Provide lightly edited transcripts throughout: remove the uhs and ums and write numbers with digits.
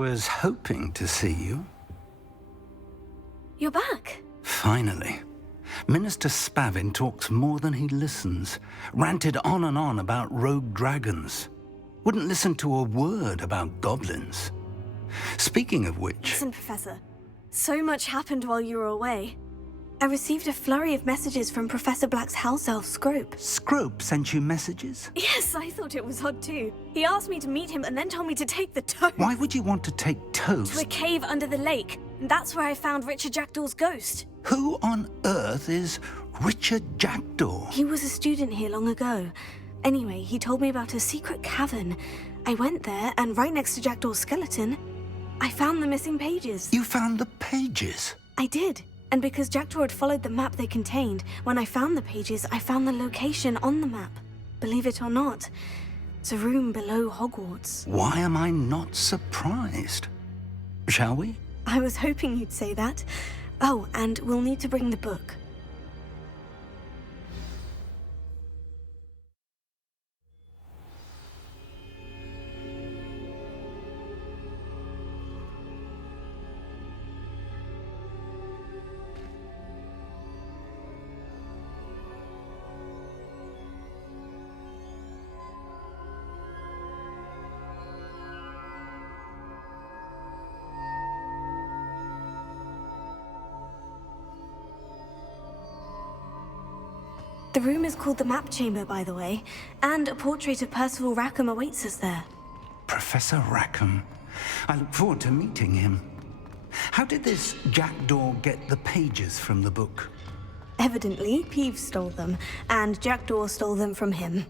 was hoping to see you. You're back. Finally. Minister Spavin talks more than he listens. Ranted on and on about rogue dragons. Wouldn't listen to a word about goblins. Speaking of which... Listen, Professor. So much happened while you were away. I received a flurry of messages from Professor Black's house elf, Scrope. Scrope sent you messages? Yes, I thought it was odd too. He asked me to meet him and then told me to take the toast. Why would you want to take toast? To a cave under the lake. And that's where I found Richard Jackdaw's ghost. Who on earth is Richard Jackdaw? He was a student here long ago. Anyway, he told me about a secret cavern. I went there, and right next to Jackdaw's skeleton, I found the missing pages. You found the pages? I did. And because Jackdaw had followed the map they contained, when I found the pages, I found the location on the map. Believe it or not, it's a room below Hogwarts. Why am I not surprised? Shall we? I was hoping you'd say that. Oh, and we'll need to bring the book. The room is called the Map Chamber, by the way, and a portrait of Percival Rackham awaits us there. Professor Rackham. I look forward to meeting him. How did this Jackdaw get the pages from the book? Evidently, Peeves stole them, and Jackdaw stole them from him.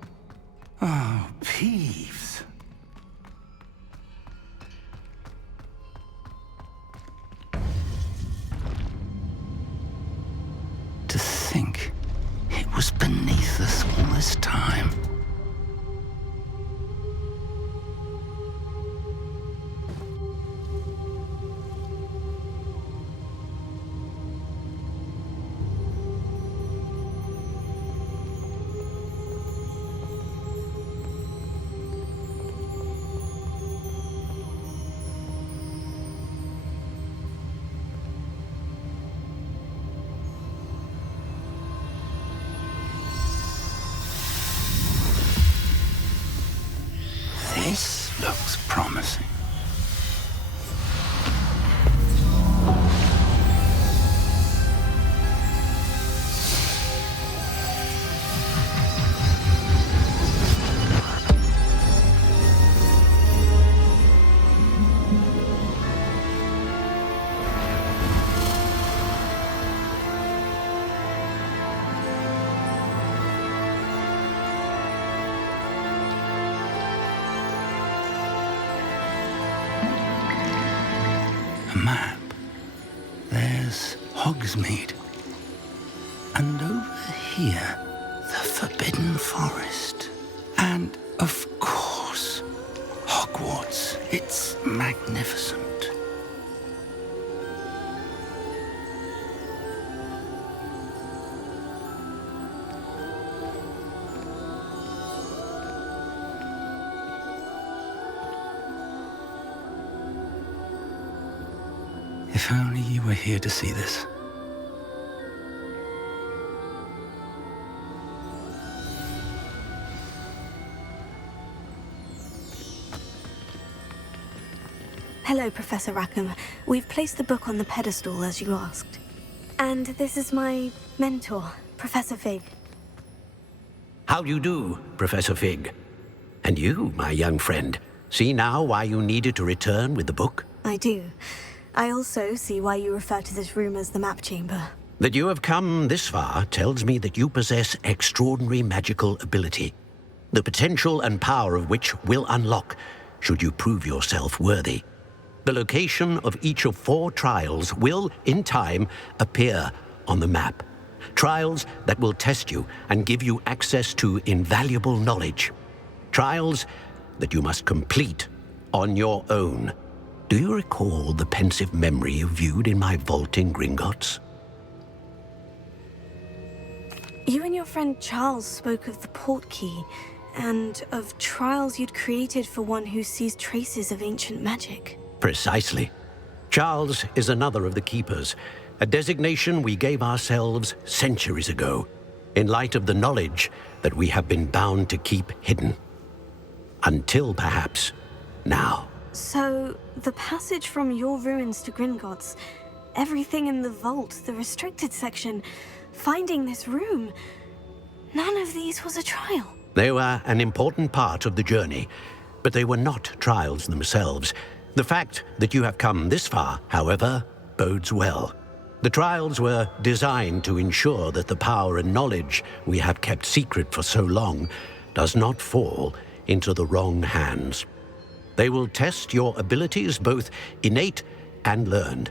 Oh, Peeves. To think it was beneath us all this time. This looks promising. A map. There's Hogsmeade. And over here, the Forbidden Forest. And, of course, Hogwarts. It's magnificent. If only you were here to see this. Hello, Professor Rackham. We've placed the book on the pedestal, as you asked. And this is my mentor, Professor Fig. How do you do, Professor Fig? And you, my young friend, see now why you needed to return with the book? I do. I also see why you refer to this room as the Map Chamber. That you have come this far tells me that you possess extraordinary magical ability, the potential and power of which will unlock should you prove yourself worthy. The location of each of 4 trials will, in time, appear on the map. Trials that will test you and give you access to invaluable knowledge. Trials that you must complete on your own. Do you recall the pensive memory you viewed in my vault in Gringotts? You and your friend Charles spoke of the portkey, and of trials you'd created for one who sees traces of ancient magic. Precisely. Charles is another of the Keepers, a designation we gave ourselves centuries ago, in light of the knowledge that we have been bound to keep hidden. Until, perhaps, now. So, the passage from your ruins to Gringotts, everything in the vault, the restricted section, finding this room, none of these was a trial. They were an important part of the journey, but they were not trials themselves. The fact that you have come this far, however, bodes well. The trials were designed to ensure that the power and knowledge we have kept secret for so long does not fall into the wrong hands. They will test your abilities, both innate and learned.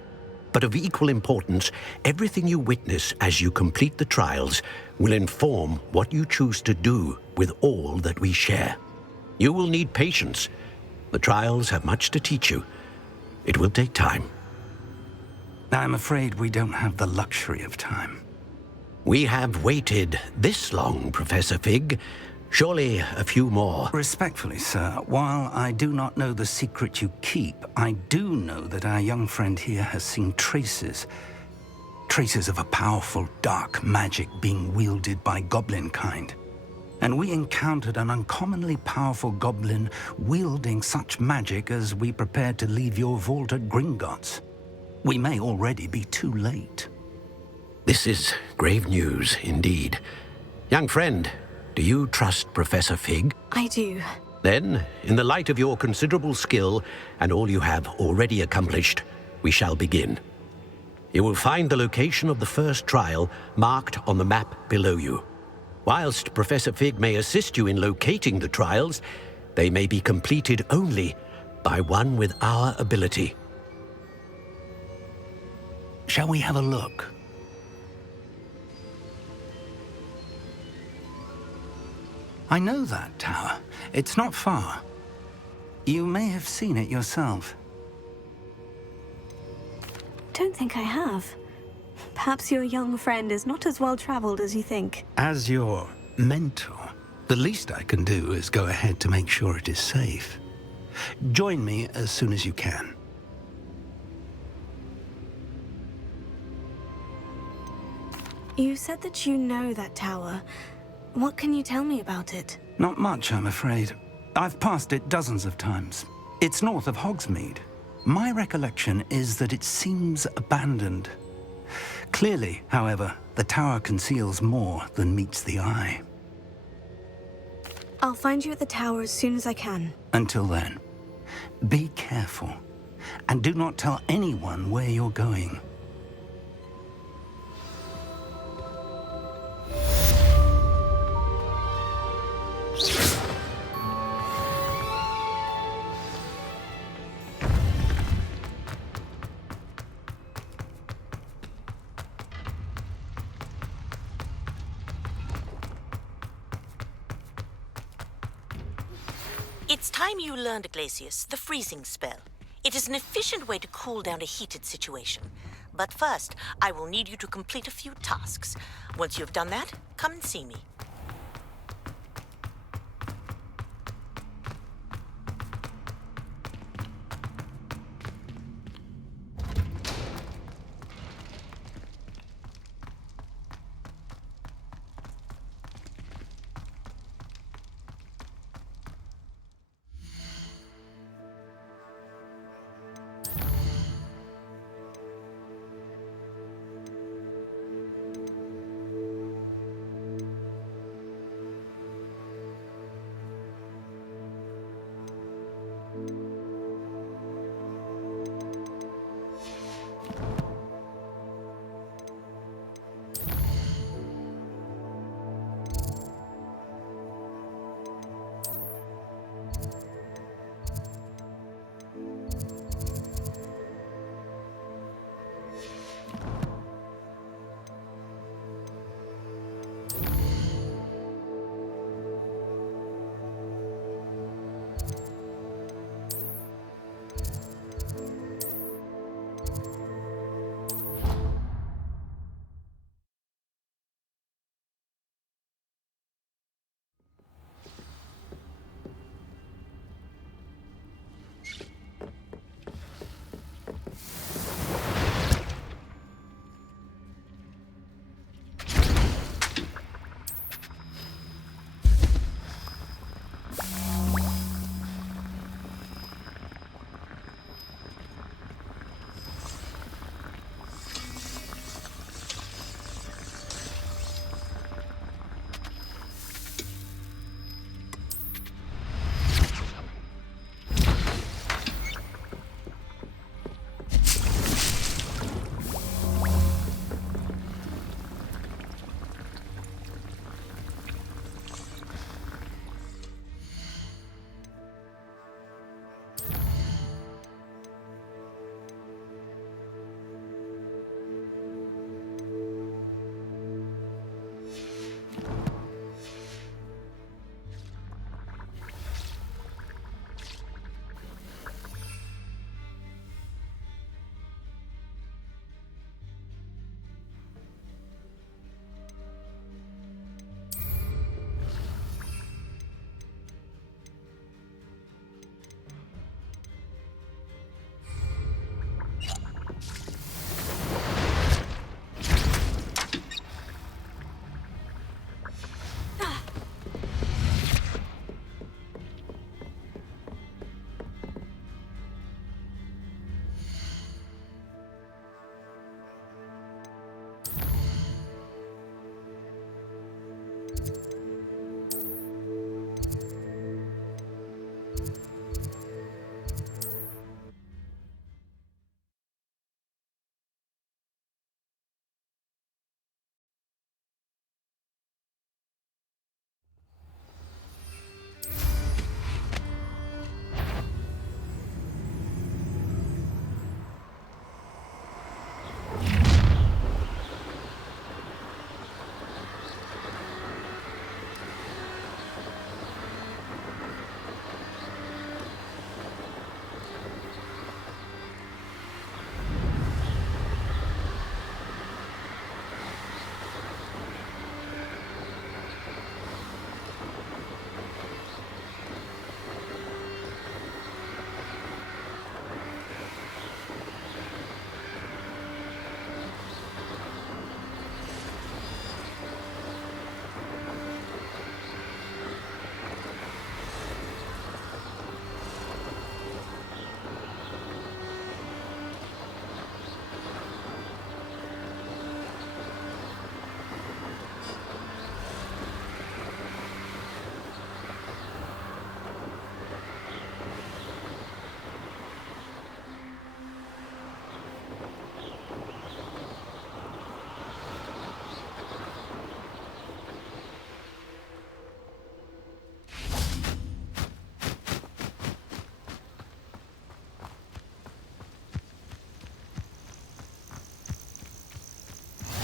But of equal importance, everything you witness as you complete the trials will inform what you choose to do with all that we share. You will need patience. The trials have much to teach you. It will take time. I'm afraid we don't have the luxury of time. We have waited this long, Professor Fig. Surely a few more. Respectfully, sir, while I do not know the secret you keep, I do know that our young friend here has seen traces of a powerful dark magic being wielded by goblin kind. And we encountered an uncommonly powerful goblin wielding such magic as we prepared to leave your vault at Gringotts. We may already be too late. This is grave news indeed. Young friend, do you trust Professor Fig? I do. Then, in the light of your considerable skill and all you have already accomplished, we shall begin. You will find the location of the first trial marked on the map below you. Whilst Professor Fig may assist you in locating the trials, they may be completed only by one with our ability. Shall we have a look? I know that tower. It's not far. You may have seen it yourself. Don't think I have. Perhaps your young friend is not as well traveled as you think. As your mentor, the least I can do is go ahead to make sure it is safe. Join me as soon as you can. You said that you know that tower. What can you tell me about it? Not much, I'm afraid. I've passed it dozens of times. It's north of Hogsmeade. My recollection is that it seems abandoned. Clearly, however, the tower conceals more than meets the eye. I'll find you at the tower as soon as I can. Until then, be careful, and do not tell anyone where you're going. It's time you learned, Glacius, the freezing spell. It is an efficient way to cool down a heated situation. But first, I will need you to complete a few tasks. Once you have done that, come and see me.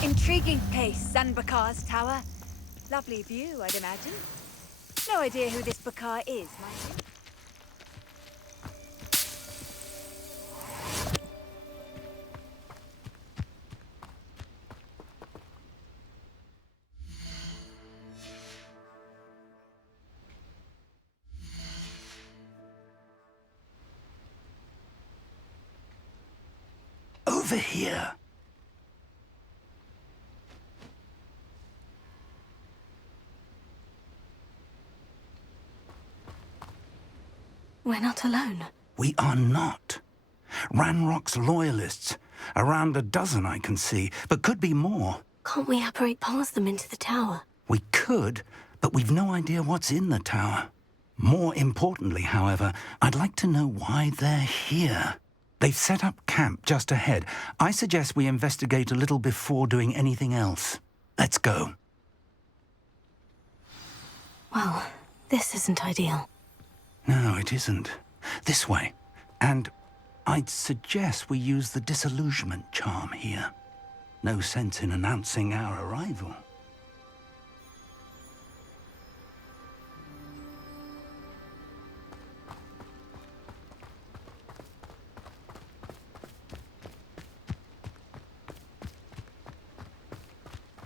Intriguing place, Sanbakar's tower. Lovely view, I'd imagine. No idea who this Bakar is, mind you. Over here. We're not alone. We are not. Ranrock's loyalists. Around a dozen I can see, but could be more. Can't we apparate past them into the tower? We could, but we've no idea what's in the tower. More importantly, however, I'd like to know why they're here. They've set up camp just ahead. I suggest we investigate a little before doing anything else. Let's go. Well, this isn't ideal. No, it isn't. This way. And I'd suggest we use the disillusionment charm here. No sense in announcing our arrival.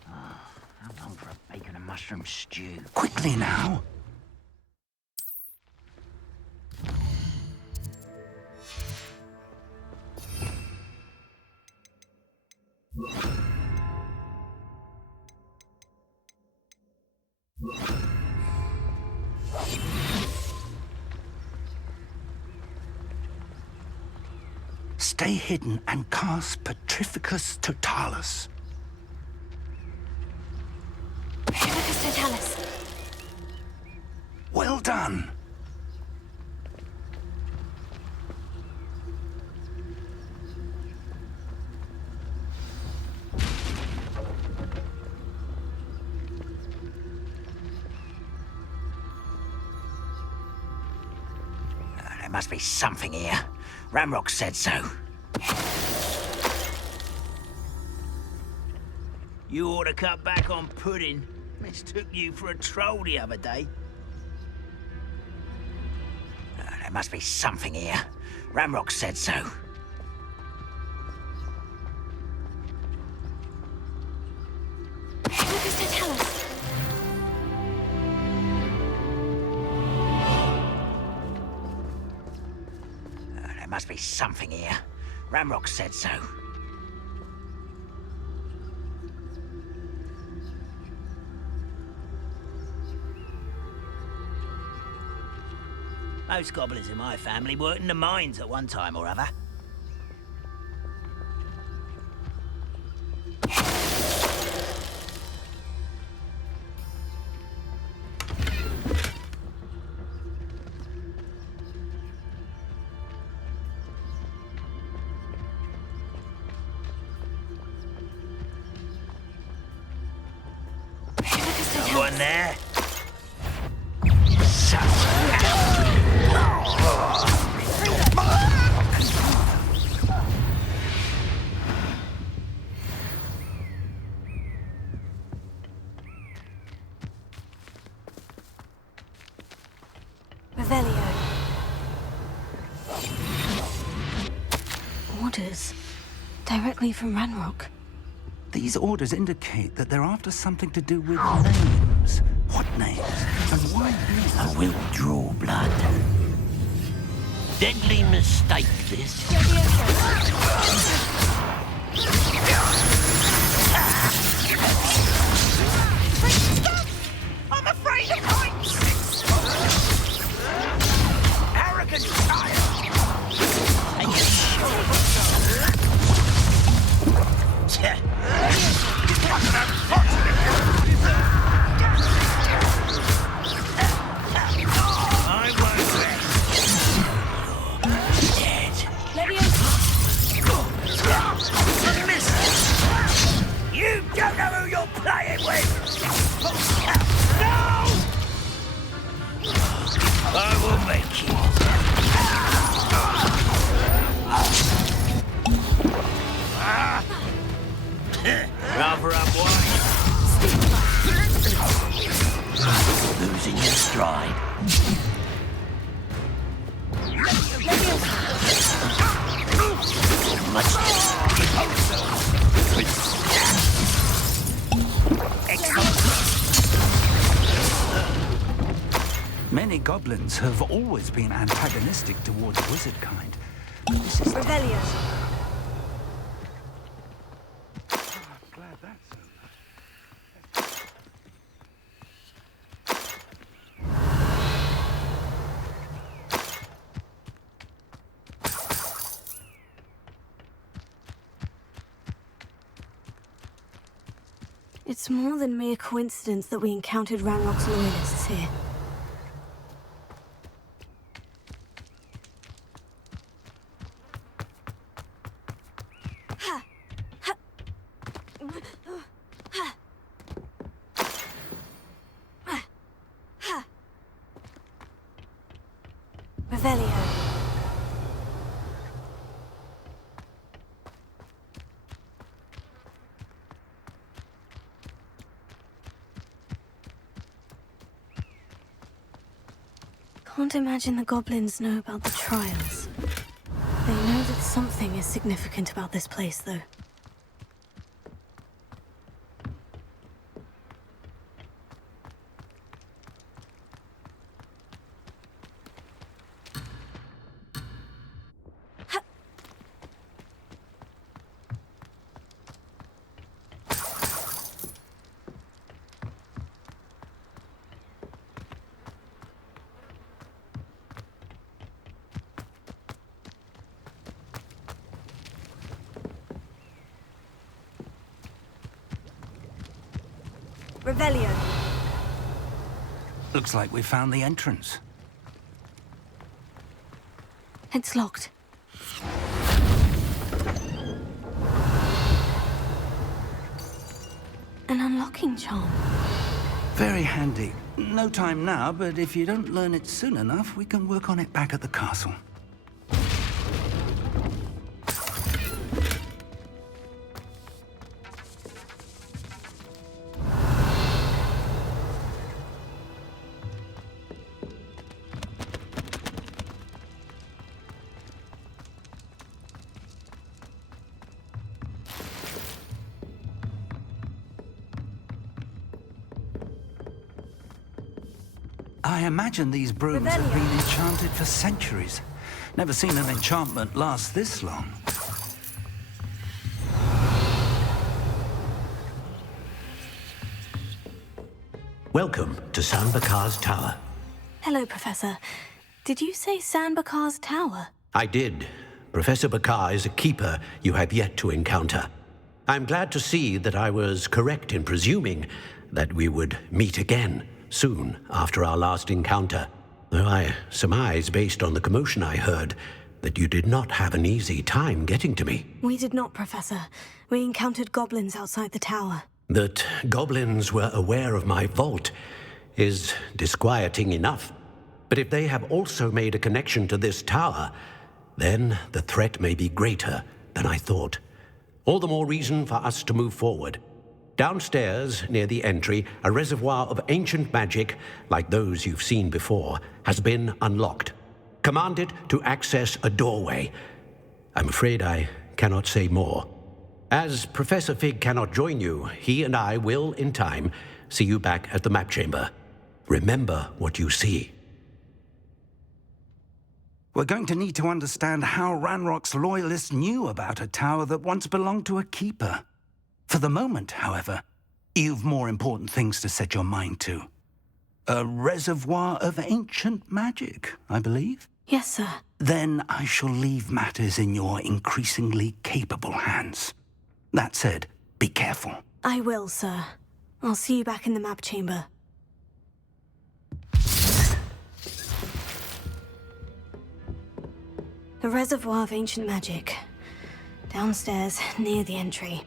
How long for a bacon and mushroom stew? Quickly now. Stay hidden and cast Petrificus Totalis. Petrificus Totalis. Well done. There must be something here. Ramrock said so. You ought to cut back on pudding. Mistook you for a troll the other day. There must be something here. Ramrock said so. Petrificus Totalis. There must be something here. Ramrock said so. Most goblins in my family worked in the mines at one time or other. Petrificus Totalis. Someone there? Revelio. Orders. Directly from Ranrock. These orders indicate that they're after something to do with names. What names? And why these? I will draw blood. Deadly mistake, this. I'm afraid of heights! Arrogant child! Take a shot. I won't rest. Dead. Miss! You don't know who you're playing with! No! I will make you. Rather cover up one. Losing your stride. Many goblins have always been antagonistic towards wizard kind. But this is Revelio. I'm glad that's over. It's more than mere coincidence that we encountered Ranrock's loyalists here. Revelio. Can't imagine the goblins know about the trials. They know that something is significant about this place, though. Revelio. Looks like we found the entrance. It's locked. An unlocking charm. Very handy. No time now, but if you don't learn it soon enough, we can work on it back at the castle. I imagine these brooms have been enchanted for centuries. Never seen an enchantment last this long. Welcome to Sanbakar's Tower. Hello, Professor. Did you say Sanbakar's Tower? I did. Professor Bakar is a keeper you have yet to encounter. I'm glad to see that I was correct in presuming that we would meet again soon after our last encounter, though I surmise, based on the commotion I heard, that you did not have an easy time getting to me. We did not, Professor. We encountered goblins outside the tower. That goblins were aware of my vault is disquieting enough. But if they have also made a connection to this tower, then the threat may be greater than I thought. All the more reason for us to move forward. Downstairs, near the entry, a reservoir of ancient magic, like those you've seen before, has been unlocked. Command it to access a doorway. I'm afraid I cannot say more. As Professor Fig cannot join you, he and I will, in time, see you back at the map chamber. Remember what you see. We're going to need to understand how Ranrock's loyalists knew about a tower that once belonged to a keeper. For the moment, however, you've more important things to set your mind to. A reservoir of ancient magic, I believe? Yes, sir. Then I shall leave matters in your increasingly capable hands. That said, be careful. I will, sir. I'll see you back in the map chamber. The reservoir of ancient magic. Downstairs, near the entry.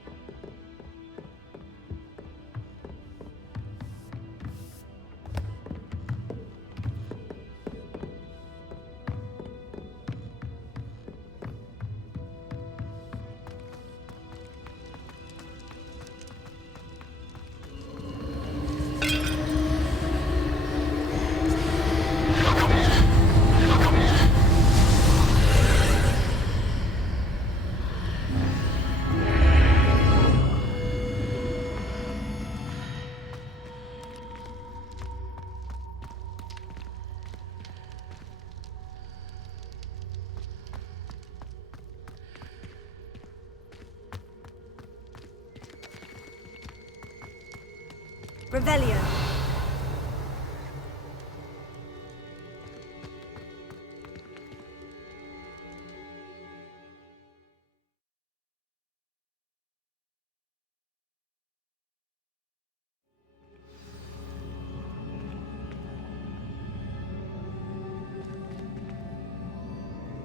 Revelio.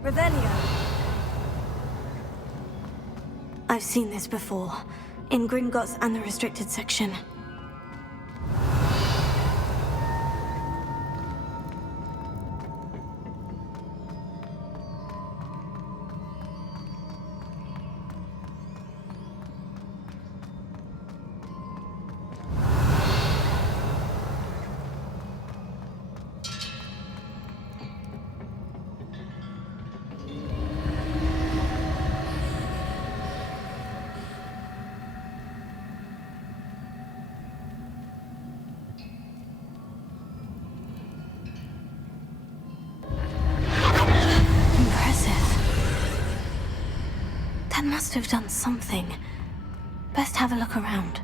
Revelio. I've seen this before, in Gringotts and the restricted section. That must have done something. Best have a look around.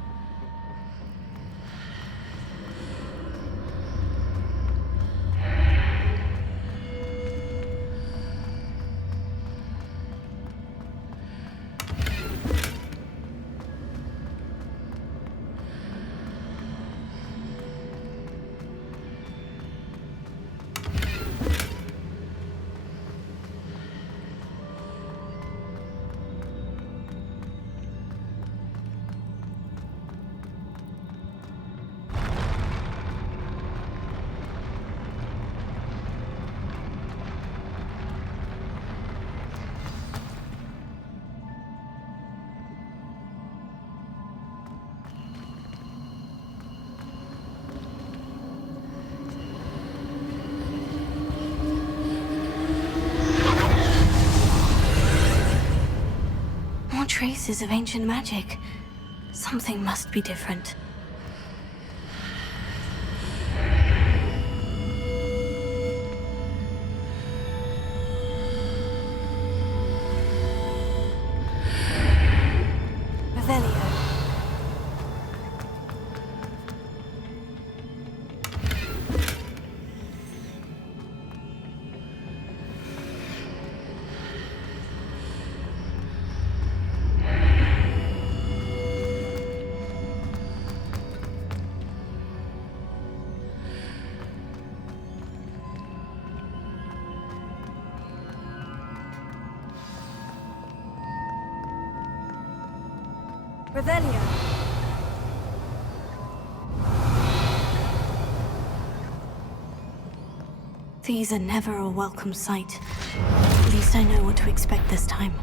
Traces of ancient magic. Something must be different. Revelio. Revelio. These are never a welcome sight. At least I know what to expect this time.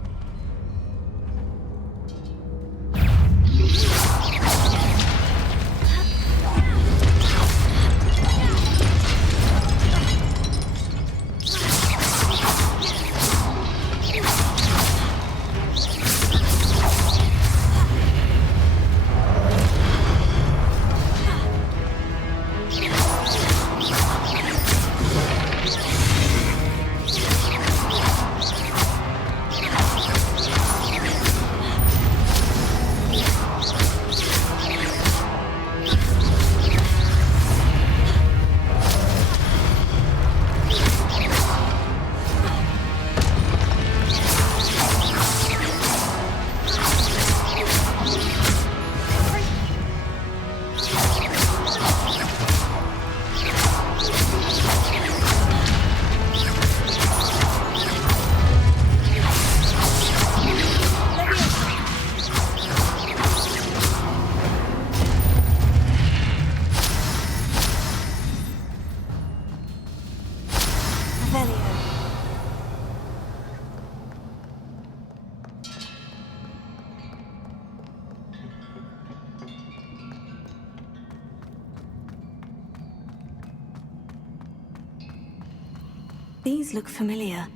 These look familiar.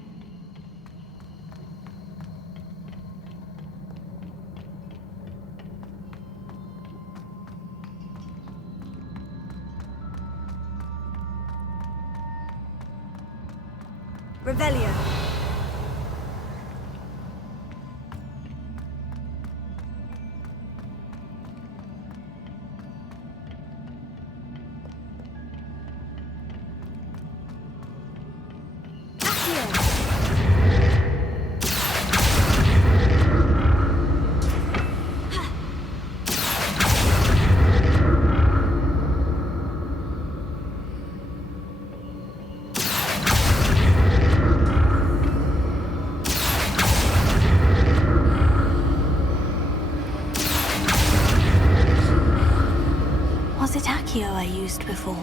Revelio. Accio I used before.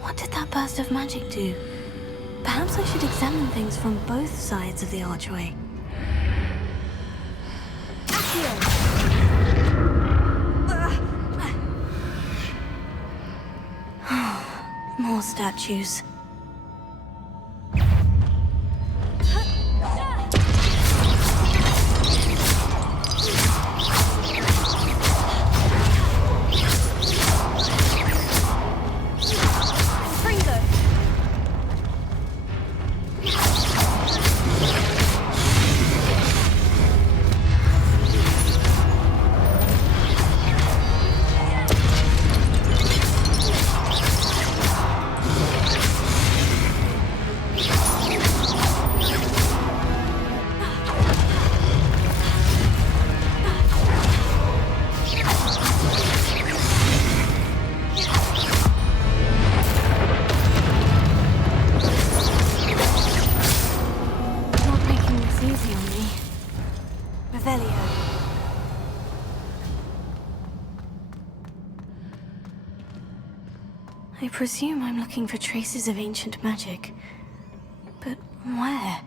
What did that burst of magic do? Perhaps I should examine things from both sides of the archway. More statues. I presume I'm looking for traces of ancient magic. But where?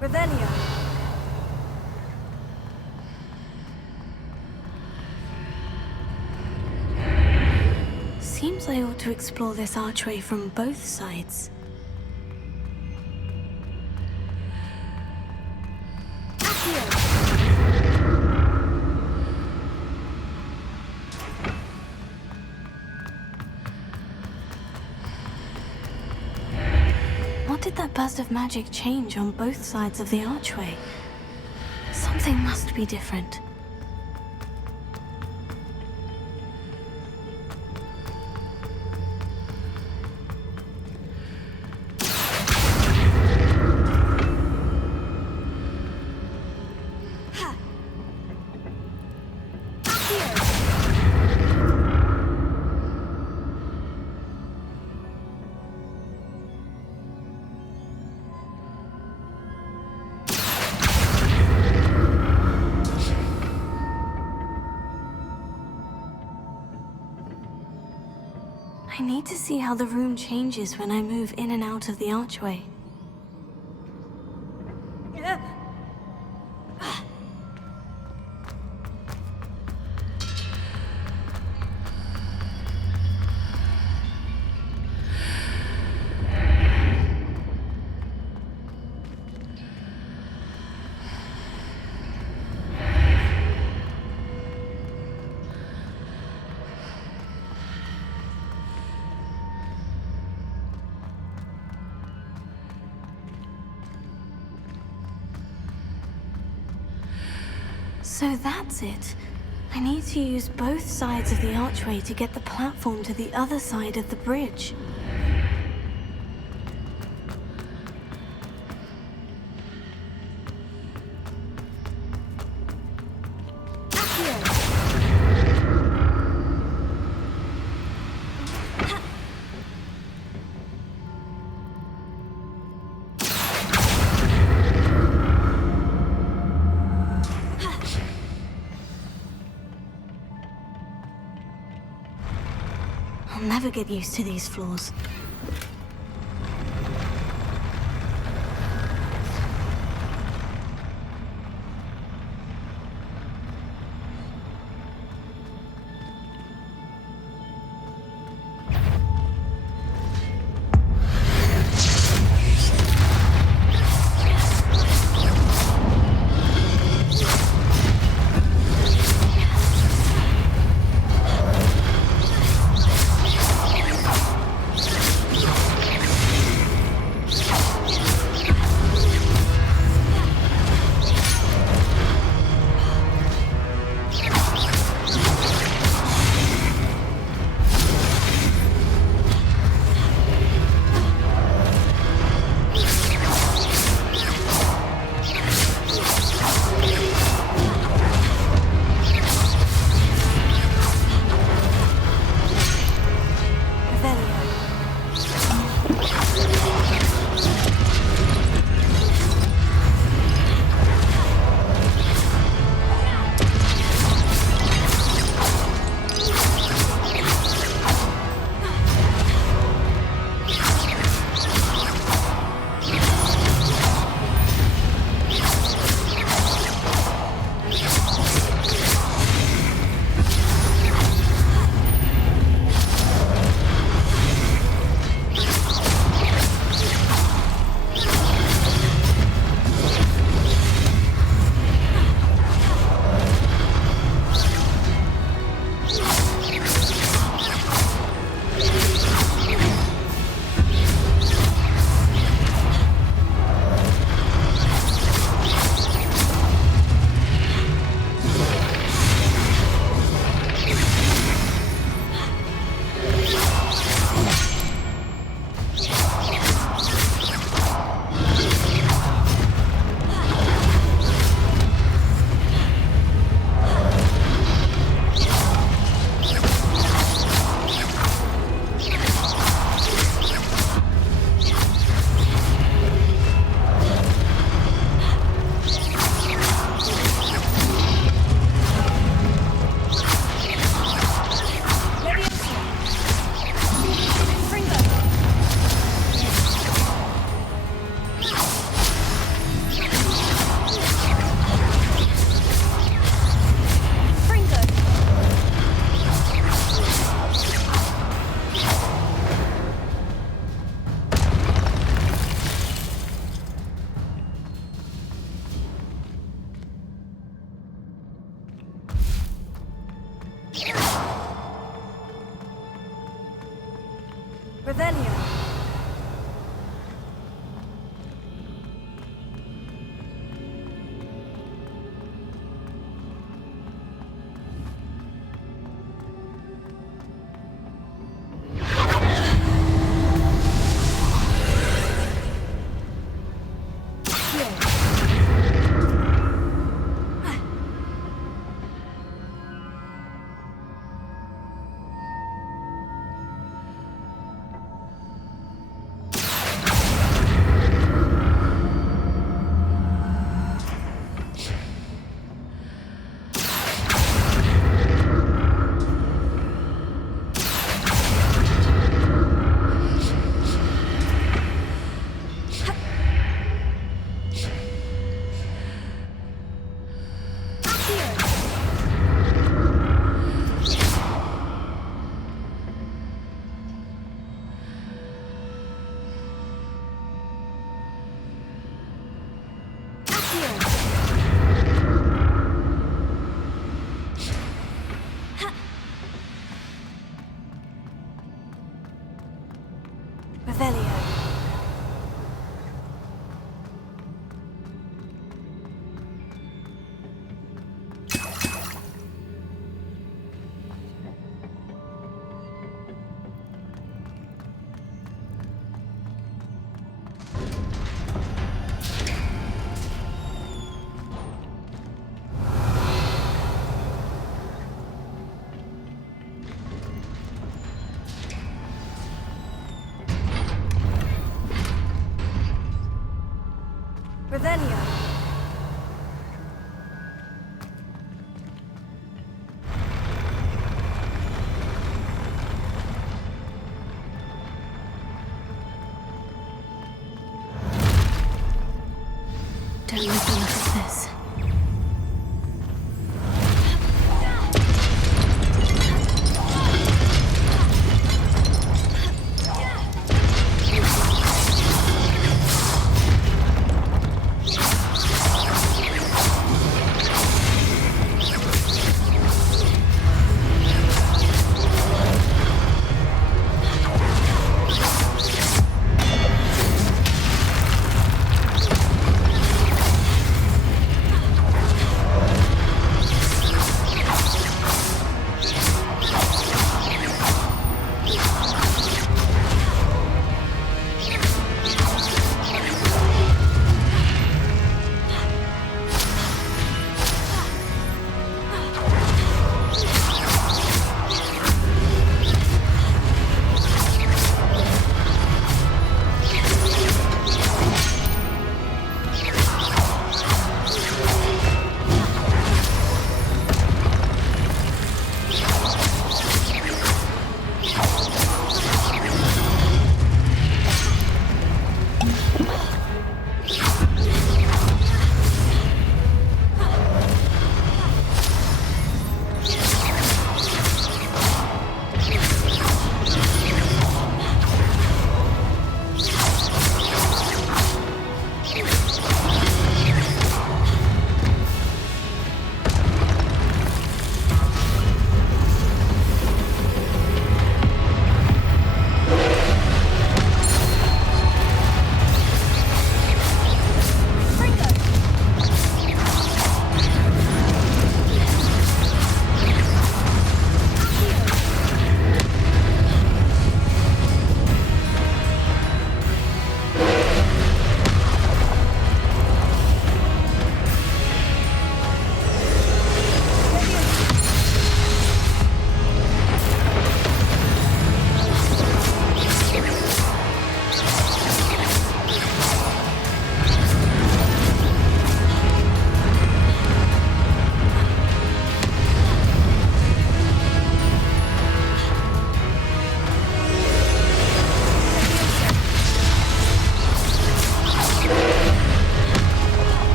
Revelio. Seems I ought to explore this archway from both sides. What did that burst of magic change on both sides of the archway? Something must be different. I need to see how the room changes when I move in and out of the archway. So that's it. I need to use both sides of the archway to get the platform to the other side of the bridge. I'll never get used to these floors. Revelio. Don't make me look at this.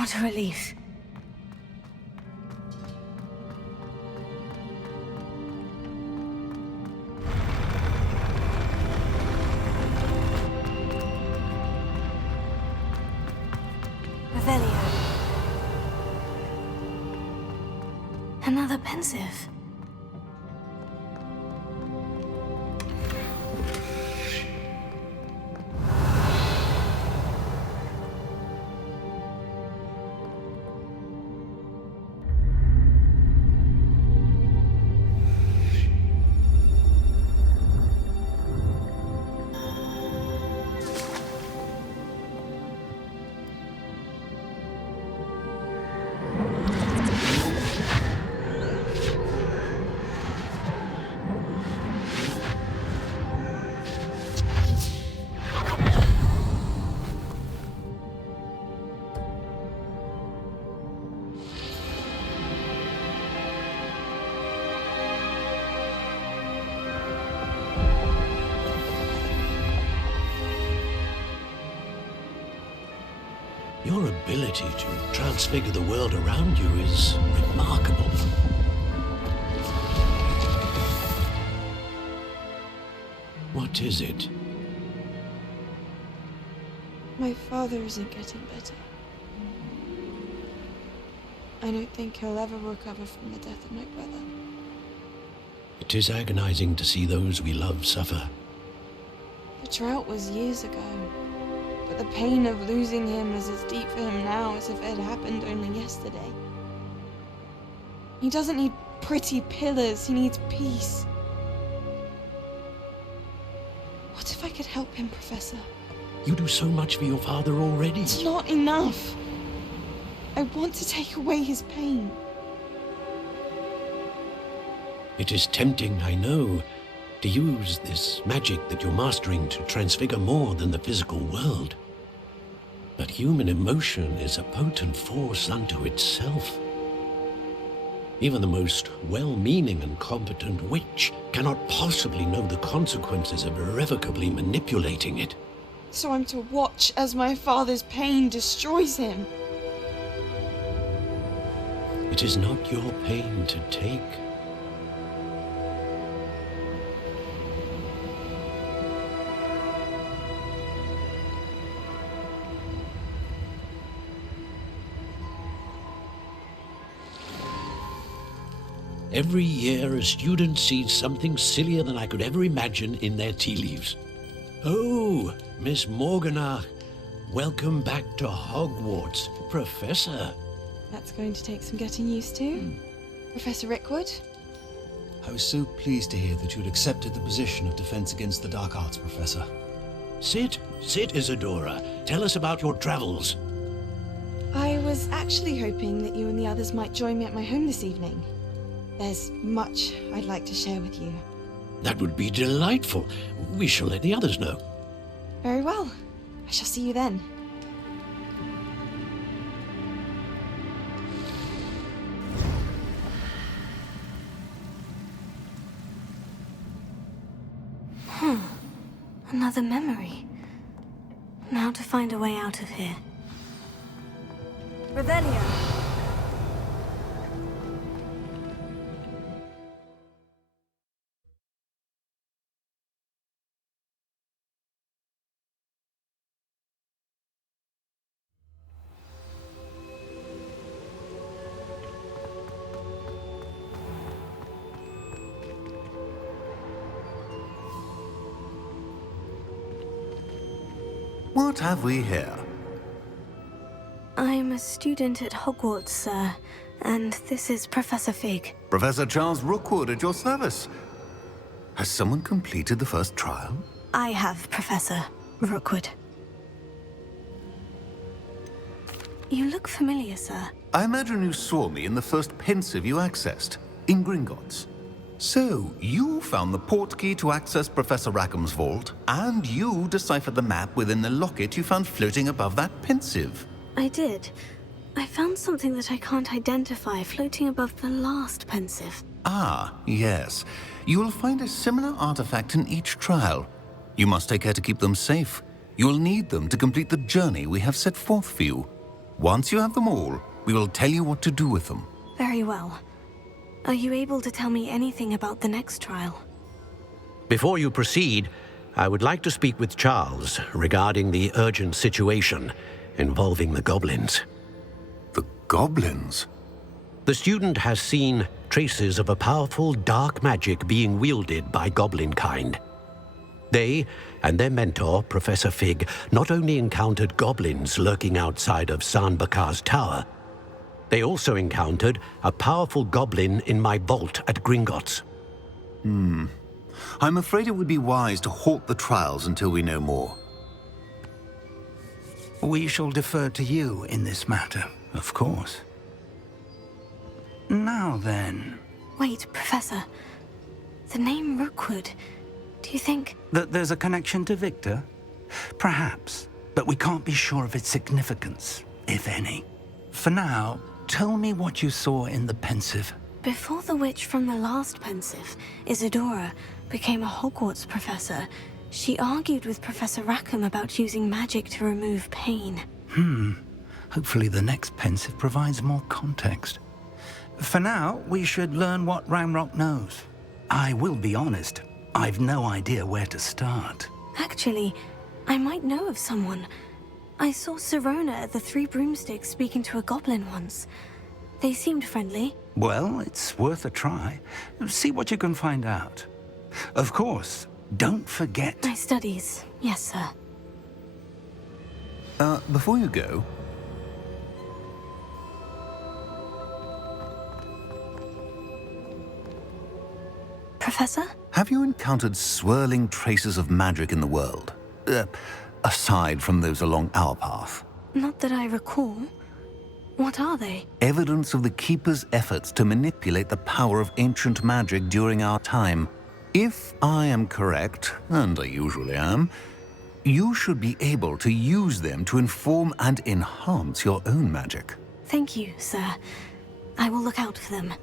What a relief. Revelio. Another pensive. Your ability to transfigure the world around you is remarkable. What is it? My father isn't getting better. I don't think he'll ever recover from the death of my brother. It is agonizing to see those we love suffer. The drought was years ago, but the pain of losing him is as deep for him now as if it had happened only yesterday. He doesn't need pretty pillars, he needs peace. What if I could help him, Professor? You do so much for your father already. It's not enough. I want to take away his pain. It is tempting, I know, to use this magic that you're mastering to transfigure more than the physical world. But human emotion is a potent force unto itself. Even the most well-meaning and competent witch cannot possibly know the consequences of irrevocably manipulating it. So I'm to watch as my father's pain destroys him. It is not your pain to take. Every year, a student sees something sillier than I could ever imagine in their tea leaves. Oh, Miss Morganach, welcome back to Hogwarts, Professor. That's going to take some getting used to. Professor Rickwood? I was so pleased to hear that you'd accepted the position of Defense Against the Dark Arts, Professor. Sit, Isadora. Tell us about your travels. I was actually hoping that you and the others might join me at my home this evening. There's much I'd like to share with you. That would be delightful. We shall let the others know. Very well. I shall see you then. Another memory. Now to find a way out of here. Revelio. What have we here? I'm a student at Hogwarts, sir, and this is Professor Fig. Professor Charles Rookwood at your service. Has someone completed the first trial? I have, Professor Rookwood. You look familiar, sir. I imagine you saw me in the first pensive you accessed, in Gringotts. So, you found the portkey to access Professor Rackham's vault, and you deciphered the map within the locket you found floating above that pensive. I did. I found something that I can't identify floating above the last pensive. Ah, yes. You will find a similar artifact in each trial. You must take care to keep them safe. You will need them to complete the journey we have set forth for you. Once you have them all, we will tell you what to do with them. Very well. Are you able to tell me anything about the next trial? Before you proceed, I would like to speak with Charles regarding the urgent situation involving the goblins. The goblins? The student has seen traces of a powerful dark magic being wielded by goblin kind. They and their mentor, Professor Fig, not only encountered goblins lurking outside of Bakar's tower, they also encountered a powerful goblin in my vault at Gringotts. I'm afraid it would be wise to halt the trials until we know more. We shall defer to you in this matter, of course. Now then... Wait, Professor. The name Rookwood. Do you think... That there's a connection to Victor? Perhaps, but we can't be sure of its significance, if any. For now, tell me what you saw in the pensive. Before the witch from the last pensive, Isadora, became a Hogwarts professor, she argued with Professor Rackham about using magic to remove pain. Hopefully the next pensive provides more context. For now, we should learn what Ranrock knows. I will be honest, I've no idea where to start. Actually, I might know of someone. I saw Sirona at the Three Broomsticks speaking to a goblin once. They seemed friendly. Well, it's worth a try. See what you can find out. Of course, don't forget... My studies, yes, sir. Before you go... Professor? Have you encountered swirling traces of magic in the world? Aside from those along our path? Not that I recall. What are they? Evidence of the Keeper's efforts to manipulate the power of ancient magic during our time. If I am correct, and I usually am, you should be able to use them to inform and enhance your own magic. Thank you, sir. I will look out for them.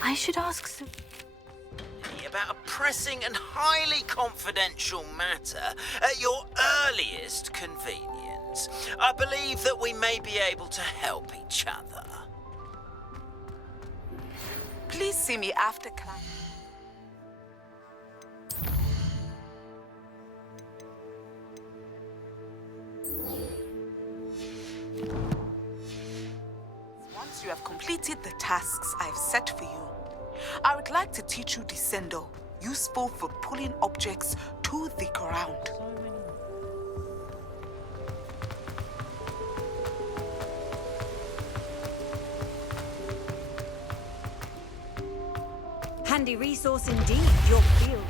I should ask some... About a pressing and highly confidential matter at your earliest convenience. I believe that we may be able to help each other. Please see me after class. Once you have completed the tasks I've set for you, I would like to teach you Descendo, useful for pulling objects to the ground. Handy resource indeed, your field.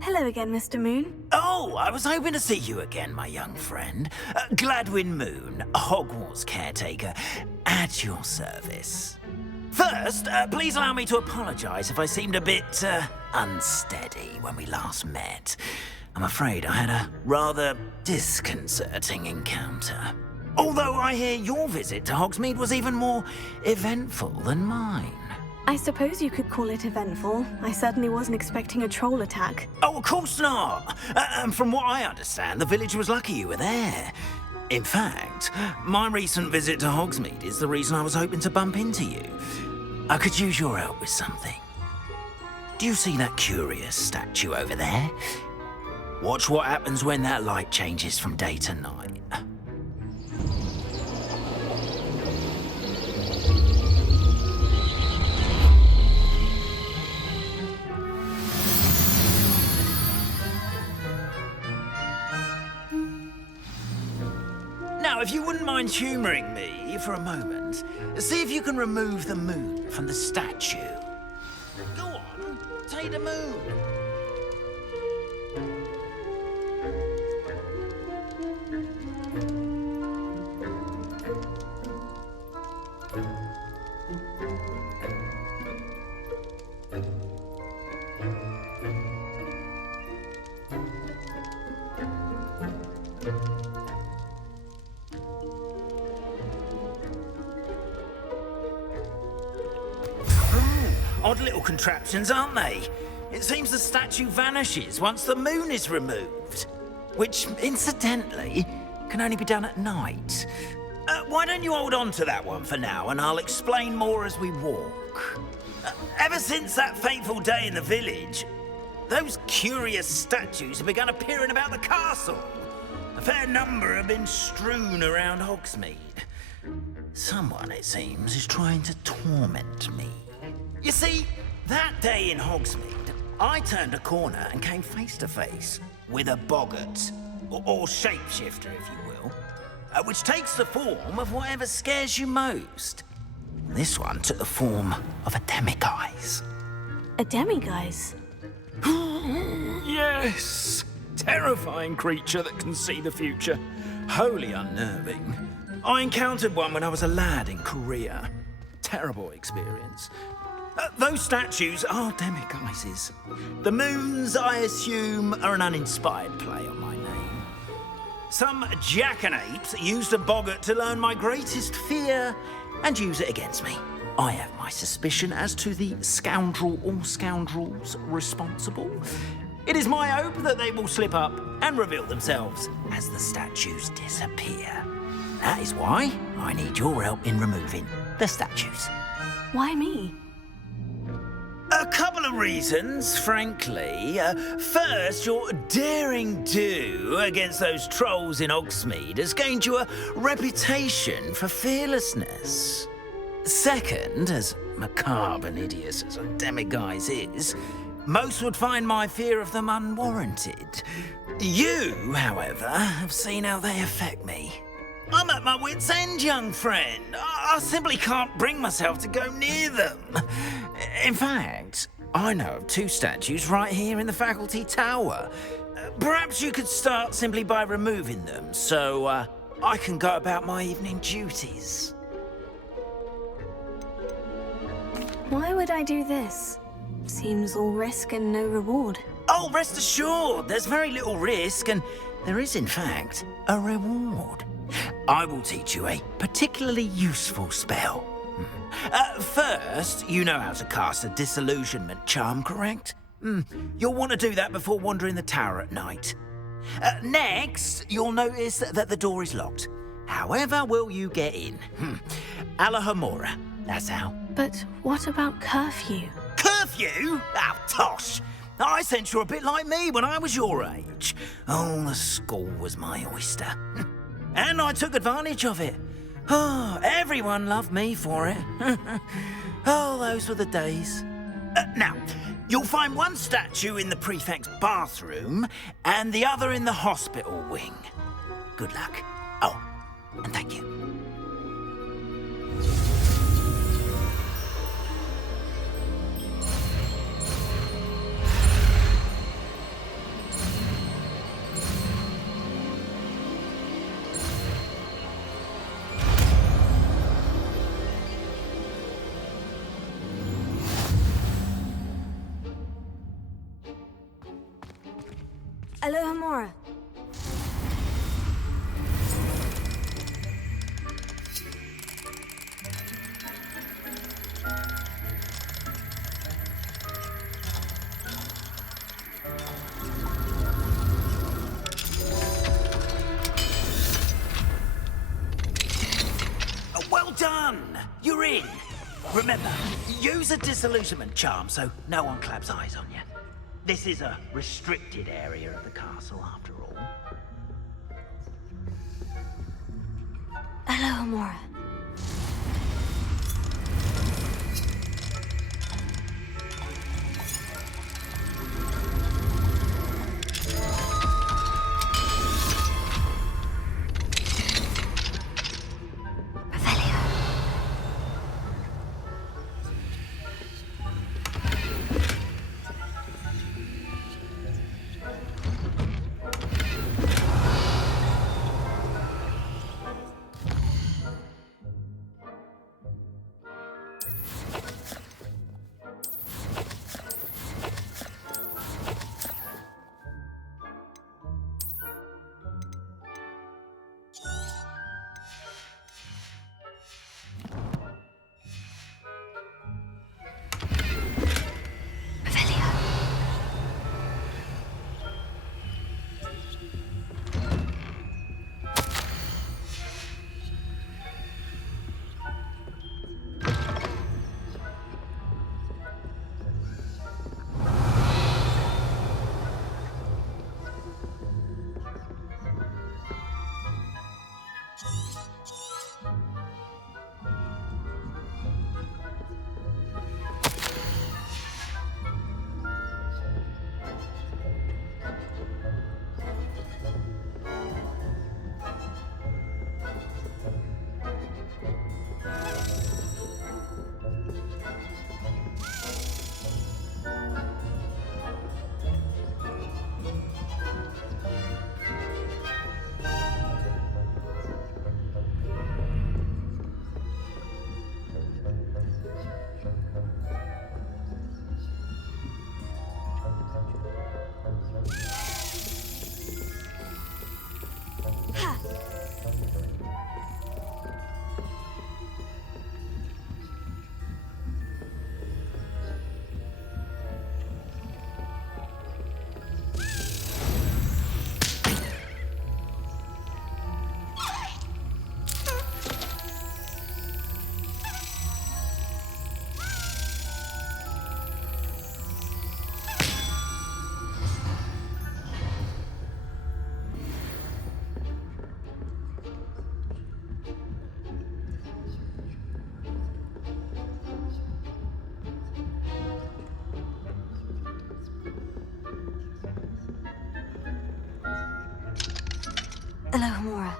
Hello again, Mr. Moon. Oh, I was hoping to see you again, my young friend. Gladwin Moon, Hogwarts caretaker, at your service. First, please allow me to apologize if I seemed a bit, unsteady when we last met. I'm afraid I had a rather disconcerting encounter. Although I hear your visit to Hogsmeade was even more eventful than mine. I suppose you could call it eventful. I certainly wasn't expecting a troll attack. Oh, of course not. And from what I understand, the village was lucky you were there. In fact, my recent visit to Hogsmeade is the reason I was hoping to bump into you. I could use your help with something. Do you see that curious statue over there? Watch what happens when that light changes from day to night. Now, if you wouldn't mind humouring me for a moment, see if you can remove the moon from the statue. Go on, take the moon. Odd little contraptions, aren't they? It seems the statue vanishes once the moon is removed. Which, incidentally, can only be done at night. Why don't you hold on to that one for now, and I'll explain more as we walk. Ever since that fateful day in the village, those curious statues have begun appearing about the castle. A fair number have been strewn around Hogsmeade. Someone, it seems, is trying to torment me. You see, that day in Hogsmeade, I turned a corner and came face to face with a boggart, or shapeshifter, if you will, which takes the form of whatever scares you most. This one took the form of a demiguise. A demiguise? Yes! Terrifying creature that can see the future. Wholly unnerving. I encountered one when I was a lad in Korea. Terrible experience. Those statues are demiguises. The moons, I assume, are an uninspired play on my name. Some jackanapes used a boggart to learn my greatest fear and use it against me. I have my suspicion as to the scoundrel or scoundrels responsible. It is my hope that they will slip up and reveal themselves as the statues disappear. That is why I need your help in removing the statues. Why me? A couple of reasons, frankly. First, your daring do against those trolls in Hogsmeade has gained you a reputation for fearlessness. Second, as macabre and hideous as a demiguise is, most would find my fear of them unwarranted. You, however, have seen how they affect me. I'm at my wit's end, young friend. I simply can't bring myself to go near them. In fact, I know of two statues right here in the faculty tower. Perhaps you could start simply by removing them, so I can go about my evening duties. Why would I do this? Seems all risk and no reward. Oh, rest assured, there's very little risk, and there is, in fact, a reward. I will teach you a particularly useful spell. First, you know how to cast a disillusionment charm, correct? You'll want to do that before wandering the tower at night. Next, you'll notice that the door is locked. However will you get in? Alahomora, that's how. But what about curfew? Curfew? Oh, tosh! I sense you're a bit like me when I was your age. Oh, the school was my oyster. And I took advantage of it. Oh, everyone loved me for it. Oh, those were the days. Now, you'll find one statue in the prefect's bathroom and the other in the hospital wing. Good luck. Oh, and thank you. Alohomora. Well done! You're in. Remember, use a disillusionment charm so no one claps eyes on you. This is a restricted area of the castle, after all. Alohomora. Alohomora.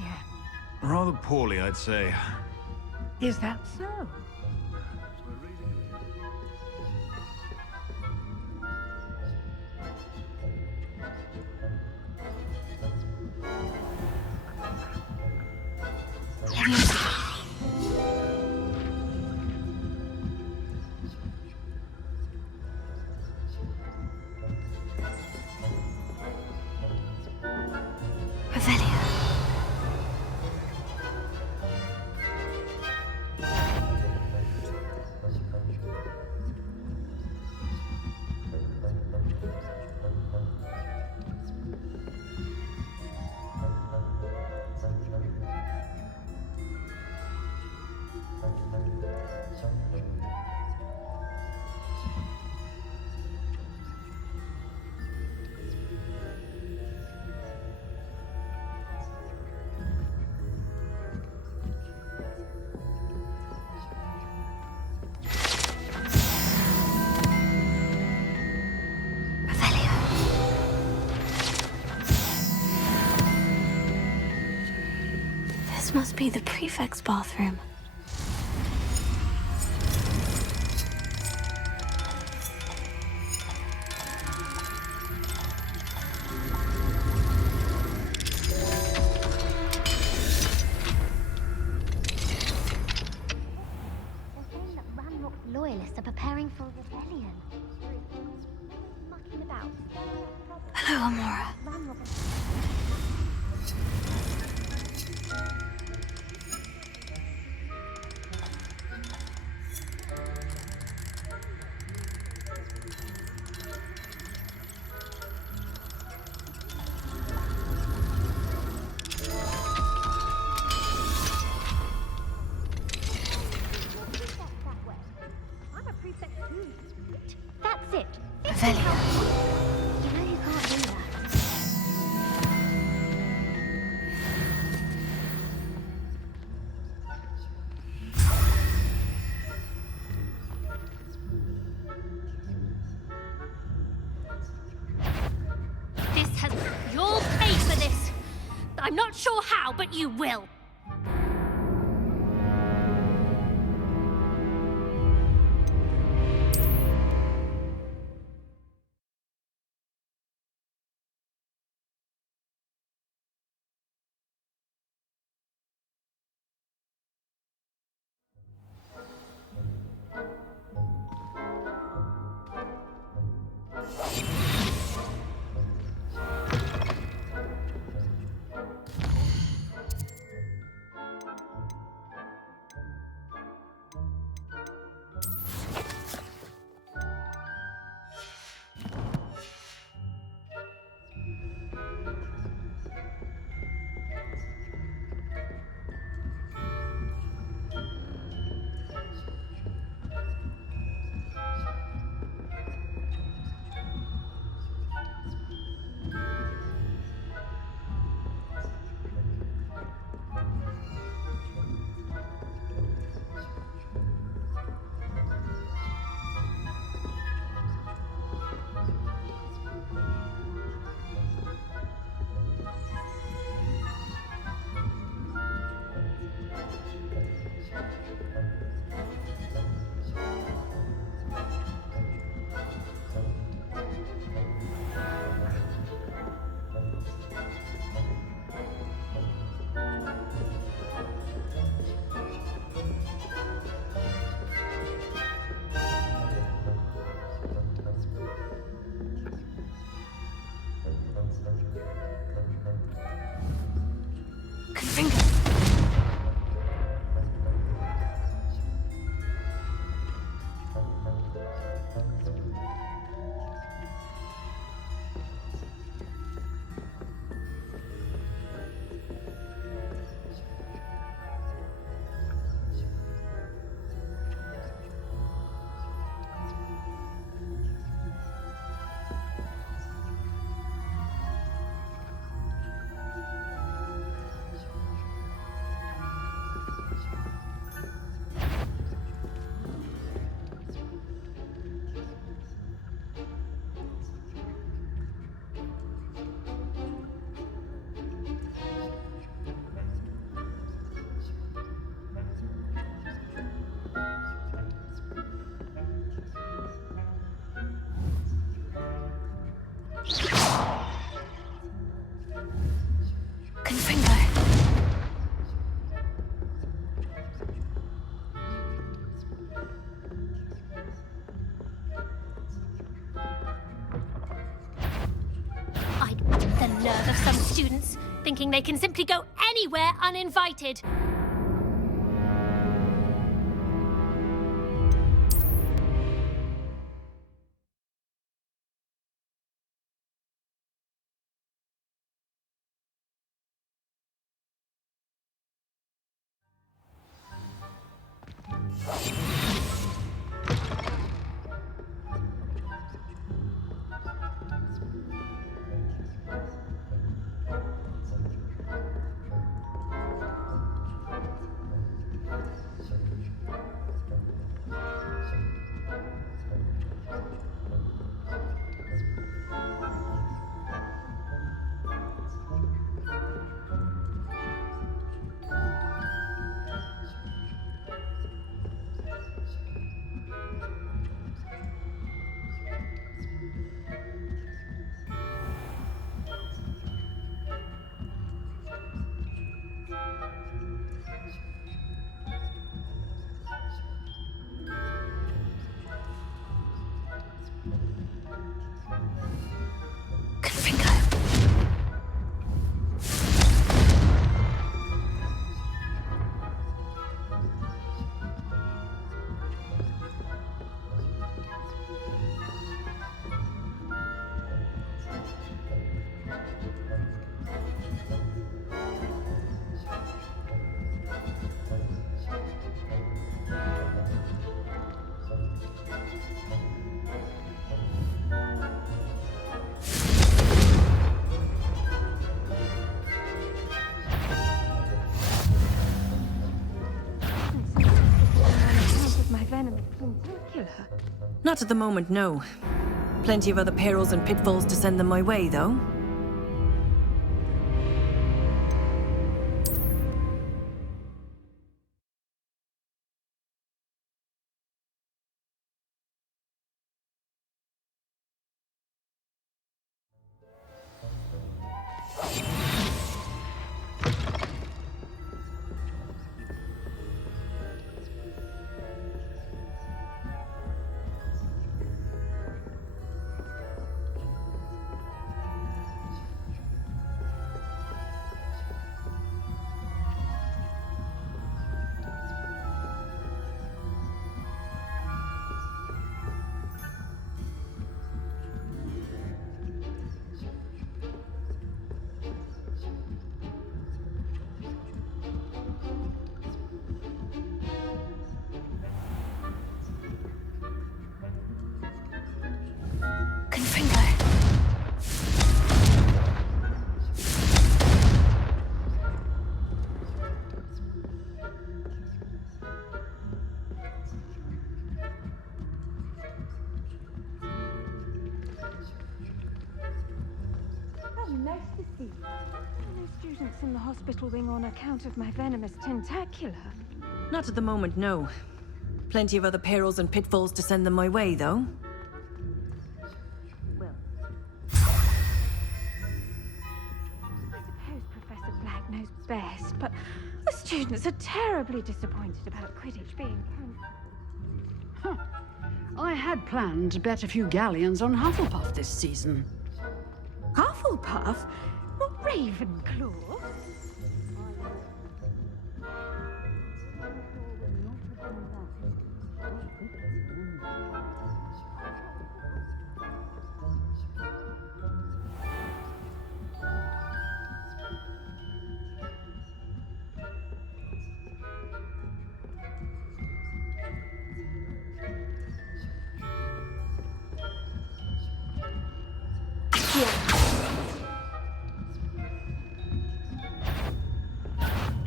monsieur? Rather poorly, I'd say. Is that so? This must be the prefect's bathroom. Loyalists are preparing for a rebellion. Mucking about. Hello, Amora. That's it. Revelio. You know you can't do that. This has... You'll pay for this! I'm not sure how, but you will! nerve of some students, thinking they can simply go anywhere uninvited. Not at the moment, no. Plenty of other perils and pitfalls to send them my way, though. Nice to see you. No students in the hospital wing on account of my venomous tentacular. Not at the moment, no. Plenty of other perils and pitfalls to send them my way, though. Well, I suppose Professor Black knows best, but the students are terribly disappointed about Quidditch being cancelled. I had planned to bet a few galleons on Hufflepuff this season. Hufflepuff? Not Ravenclaw?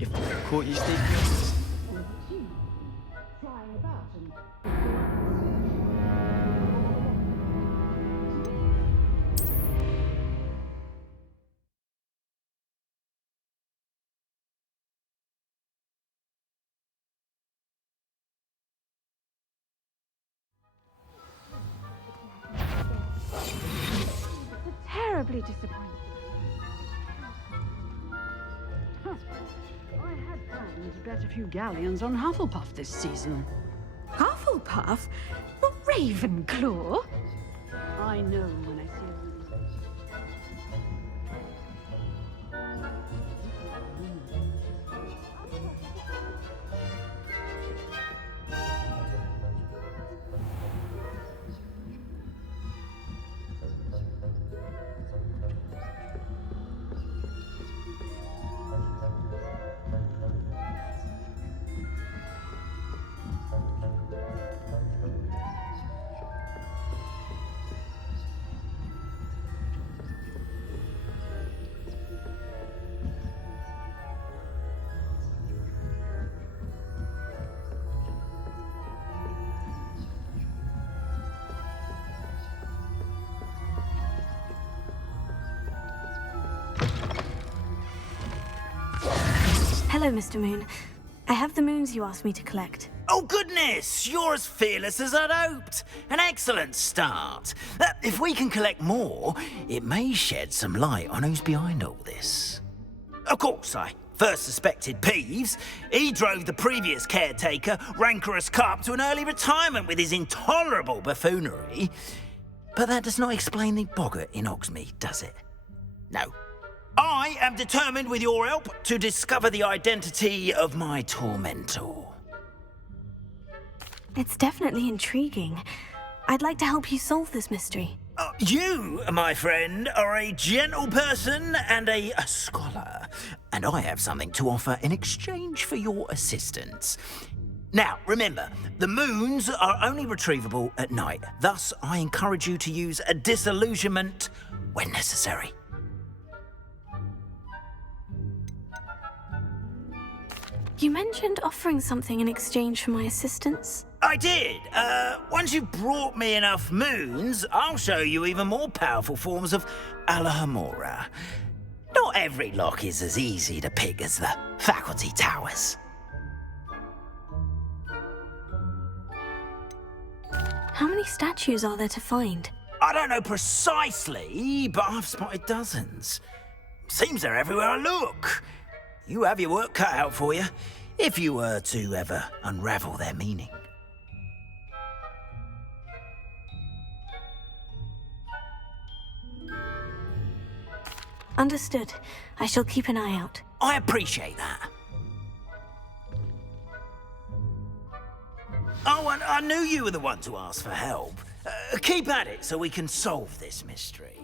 If I caught you sneaking. Flying about and... Terribly disappointed. I had planned to bet a few galleons on Hufflepuff this season. Hufflepuff? Not Ravenclaw? I know when I see Hello, Mr. Moon. I have the moons you asked me to collect. Oh, goodness! You're as fearless as I'd hoped. An excellent start. If we can collect more, it may shed some light on who's behind all this. Of course, I first suspected Peeves. He drove the previous caretaker, Rancorous Carp, to an early retirement with his intolerable buffoonery. But that does not explain the boggart in Hogsmeade, does it? No. I am determined, with your help, to discover the identity of my tormentor. It's definitely intriguing. I'd like to help you solve this mystery. You, my friend, are a gentle person and a scholar, and I have something to offer in exchange for your assistance. Now, remember, the moons are only retrievable at night. Thus, I encourage you to use a disillusionment when necessary. You mentioned offering something in exchange for my assistance? I did. Once you've brought me enough moons, I'll show you even more powerful forms of Alohomora. Not every lock is as easy to pick as the faculty towers. How many statues are there to find? I don't know precisely, but I've spotted dozens. Seems they're everywhere I look. You have your work cut out for you, if you were to ever unravel their meaning. Understood. I shall keep an eye out. I appreciate that. Oh, and I knew you were the one to ask for help. Keep at it so we can solve this mystery.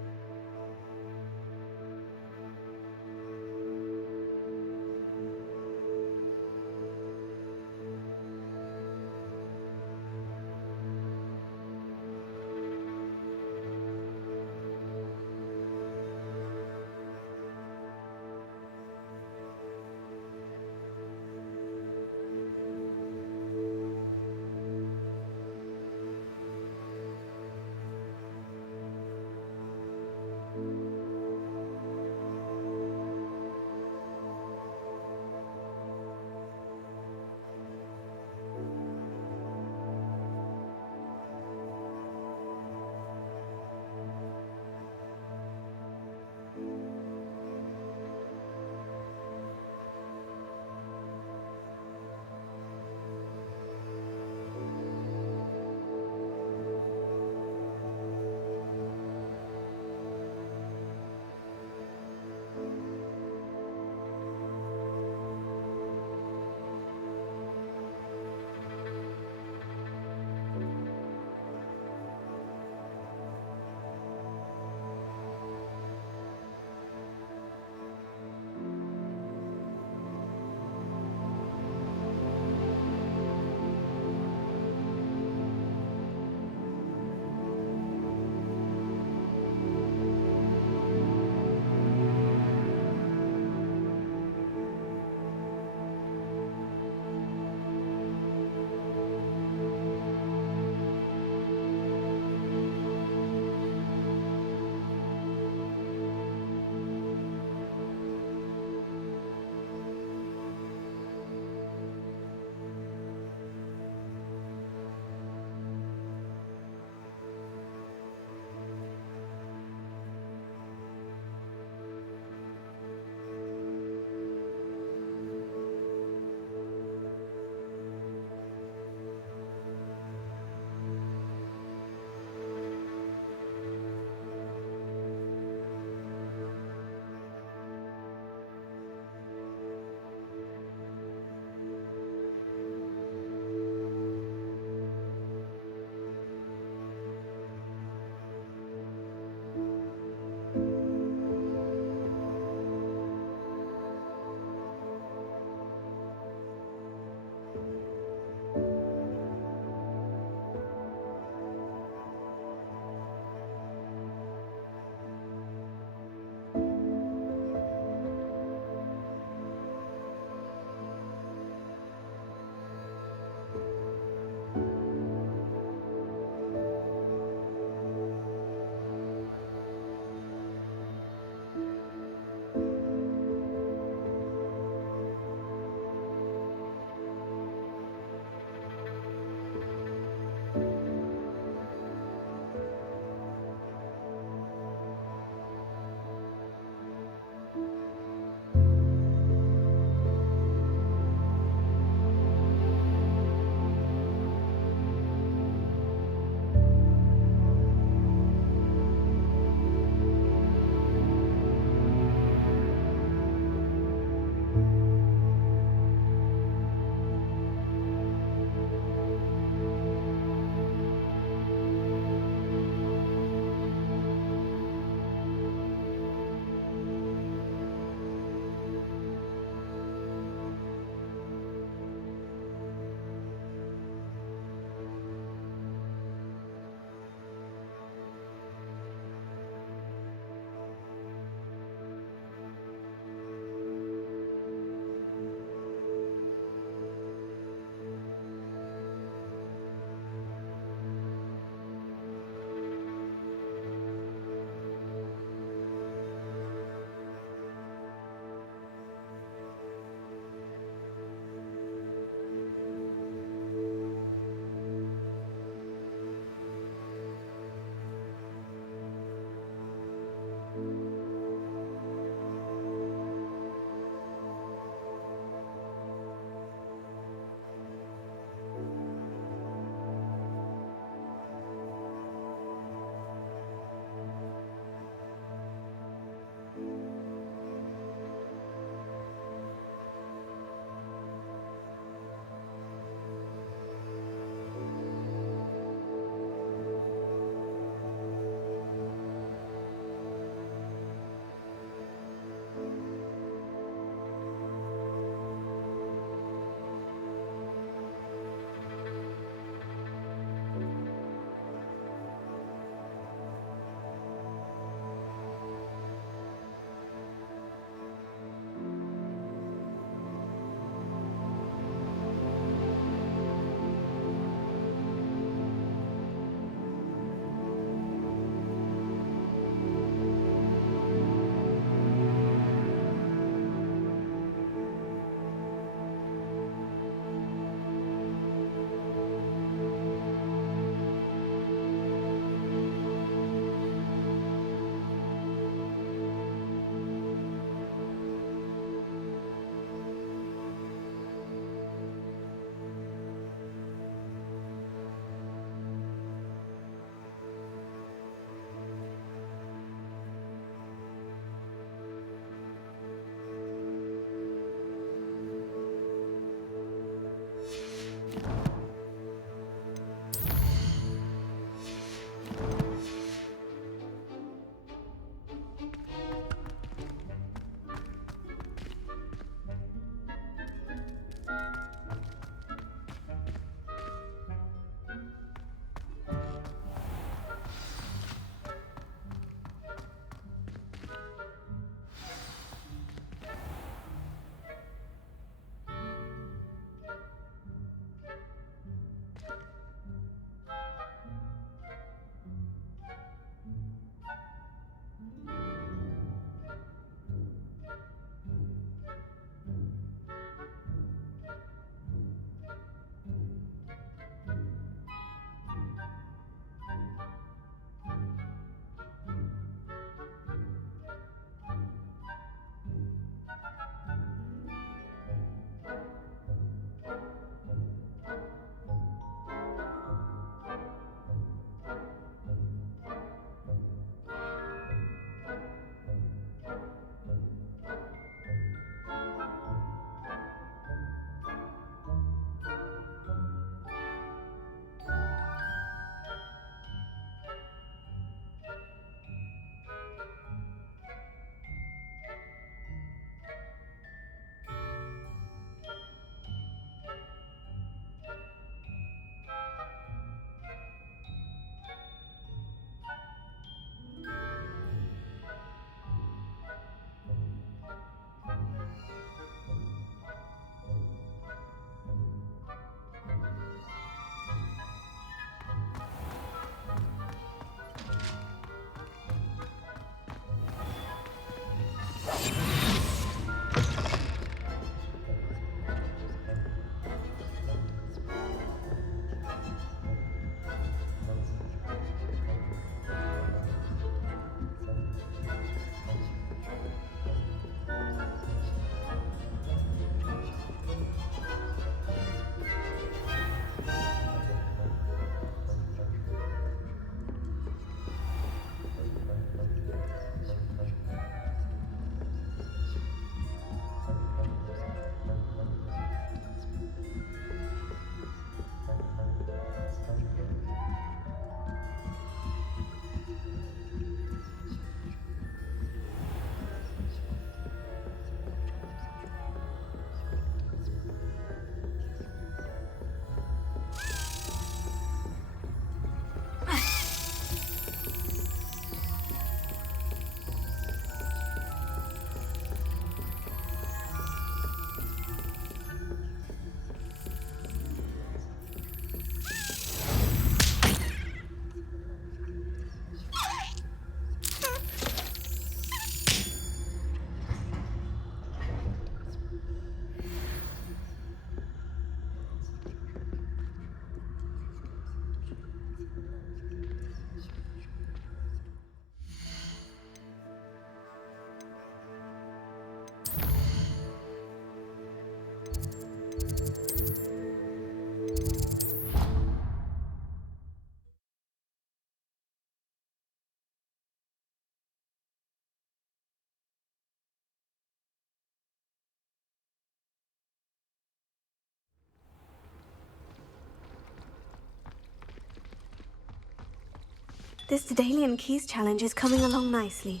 This Daedalian Keys challenge is coming along nicely.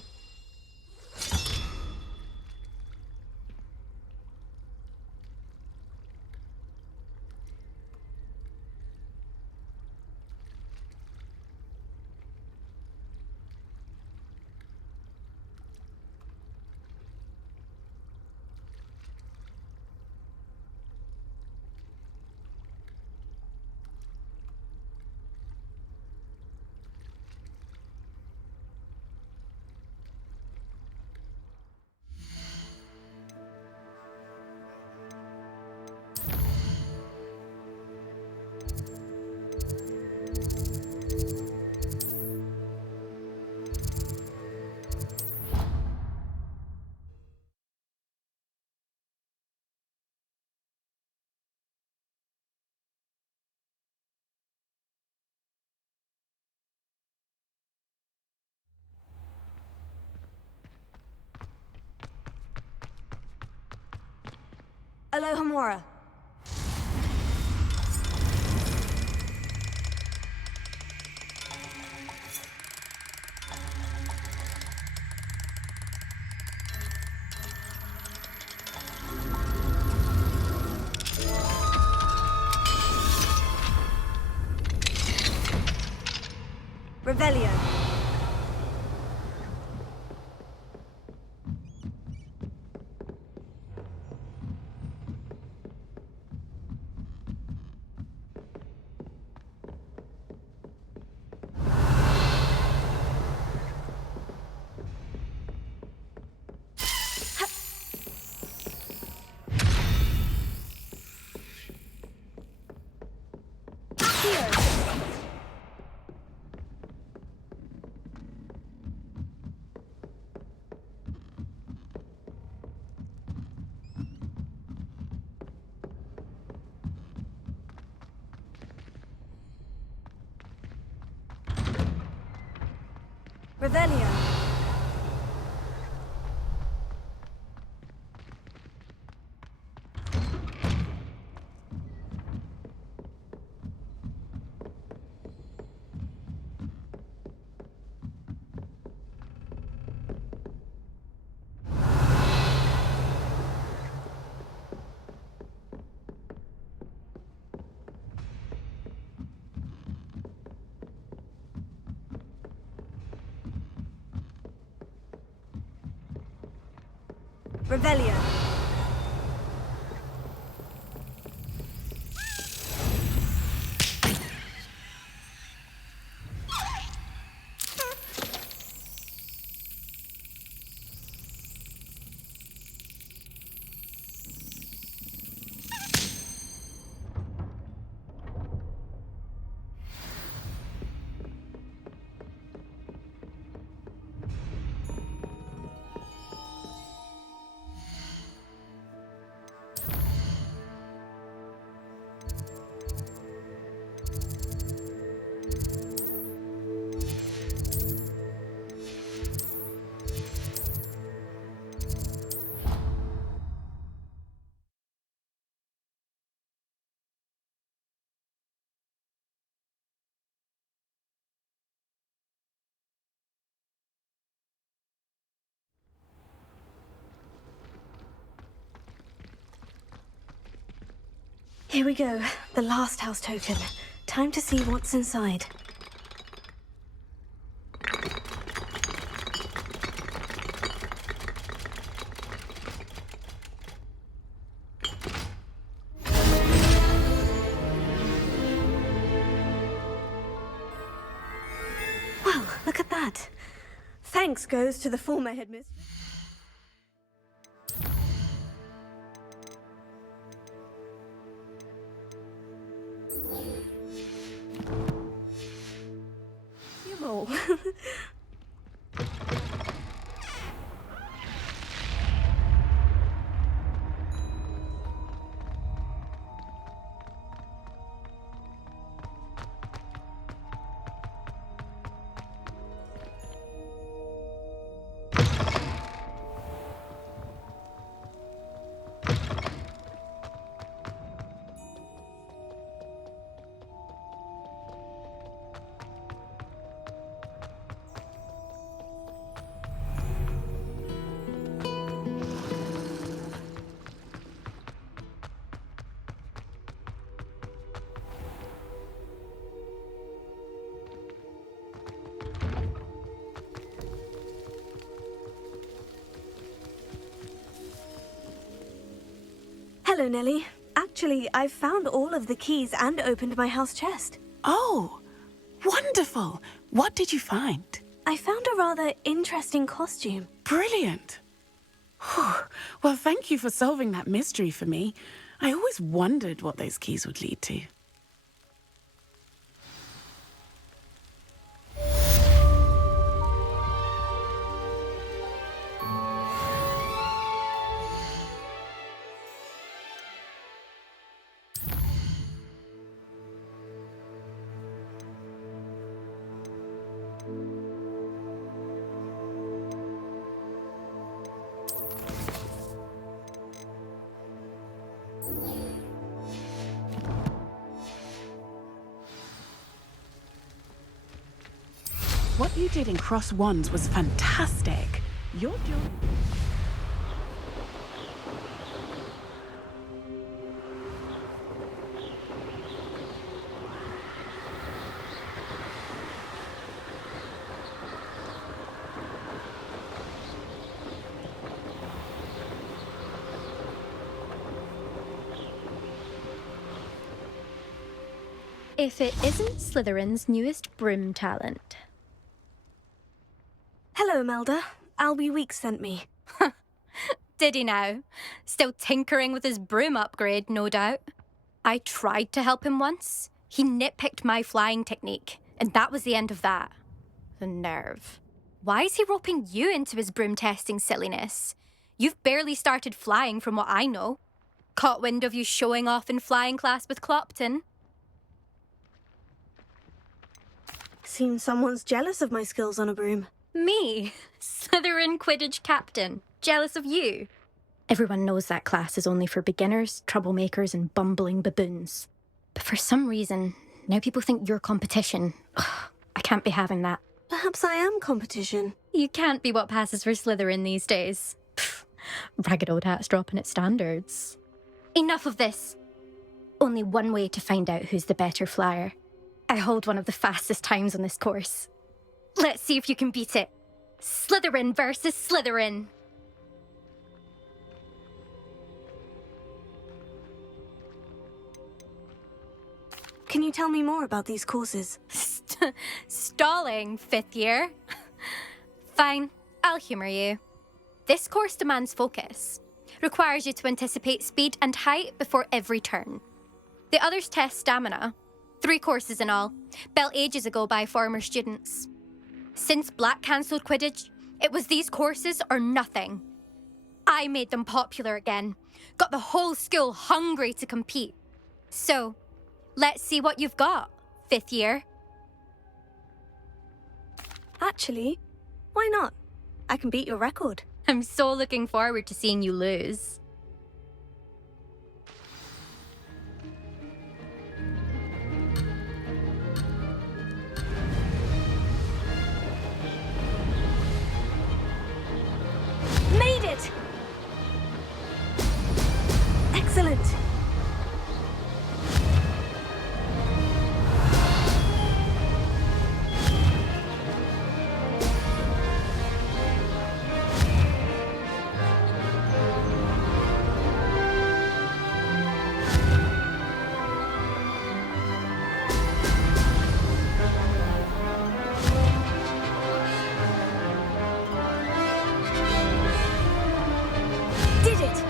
Alohomora. Revelio. Revelio. Revelio. Here we go. The last house token. Time to see what's inside. Well, look at that. Thanks goes to the former headmistress. Oh. Hello, Nellie. Actually, I've found all of the keys and opened my house chest. Oh, wonderful. What did you find? I found a rather interesting costume. Brilliant. Whew. Well, thank you for solving that mystery for me. I always wondered what those keys would lead to. What you did in Cross Wands was fantastic. Your job... If it isn't Slytherin's newest broom talent. Hello, Melda. Albie Weeks sent me. Did he now? Still tinkering with his broom upgrade, no doubt. I tried to help him once. He nitpicked my flying technique, and that was the end of that. The nerve. Why is he roping you into his broom testing silliness? You've barely started flying from what I know. Caught wind of you showing off in flying class with Clopton. Seems someone's jealous of my skills on a broom. Me? Slytherin Quidditch captain. Jealous of you? Everyone knows that class is only for beginners, troublemakers, and bumbling baboons. But for some reason, now people think you're competition. Ugh, I can't be having that. Perhaps I am competition. You can't be what passes for Slytherin these days. Pfft, ragged old hat's dropping its standards. Enough of this. Only one way to find out who's the better flyer. I hold one of the fastest times on this course. Let's see if you can beat it. Slytherin versus Slytherin. Can you tell me more about these courses? Stalling, fifth year? Fine, I'll humour you. This course demands focus. Requires you to anticipate speed and height before every turn. The others test stamina. 3 courses in all, built ages ago by former students. Since Black cancelled Quidditch, it was these courses or nothing. I made them popular again, got the whole school hungry to compete. So, let's see what you've got, 5th year. Actually, why not? I can beat your record. I'm so looking forward to seeing you lose. Made it! Excellent! Did it!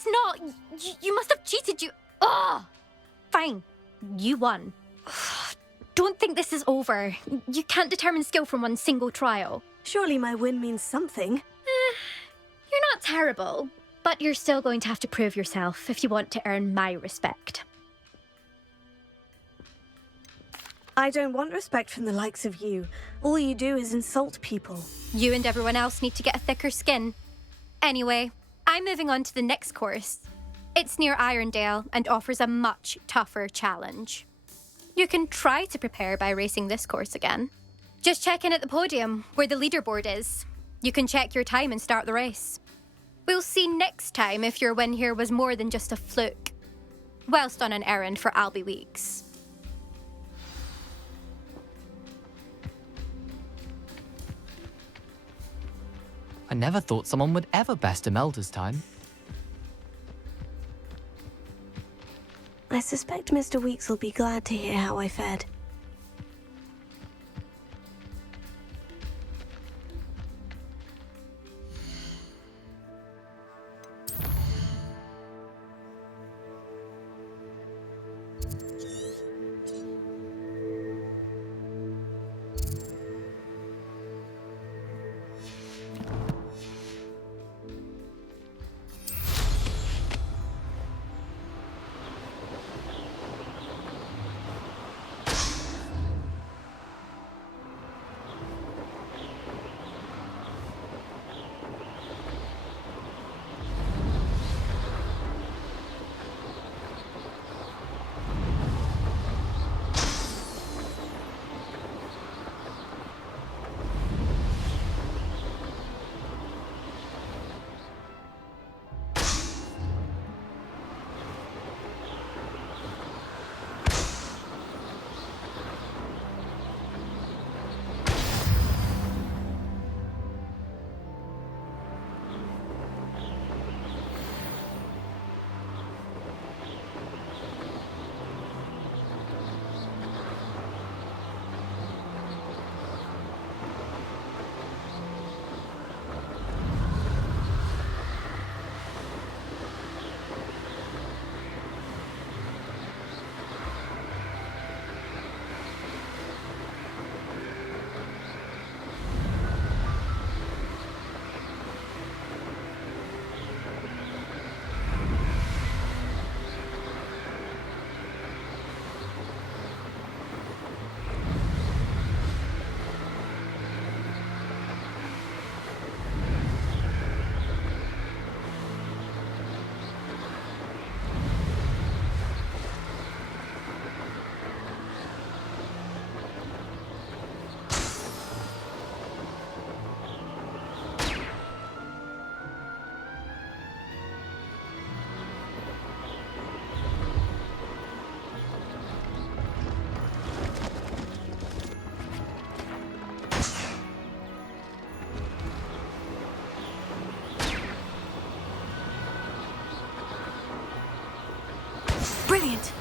That's not... You must have cheated, you... Ugh! Fine. You won. Don't think this is over. You can't determine skill from one single trial. Surely my win means something. You're not terrible, but you're still going to have to prove yourself if you want to earn my respect. I don't want respect from the likes of you. All you do is insult people. You and everyone else need to get a thicker skin. Anyway, I'm moving on to the next course. It's near Irondale and offers a much tougher challenge. You can try to prepare by racing this course again. Just check in at the podium, where the leaderboard is. You can check your time and start the race. We'll see next time if your win here was more than just a fluke. Whilst on an errand for Albie Weeks. I never thought someone would ever best Imelda's time. I suspect Mr. Weeks will be glad to hear how I fared. Brilliant!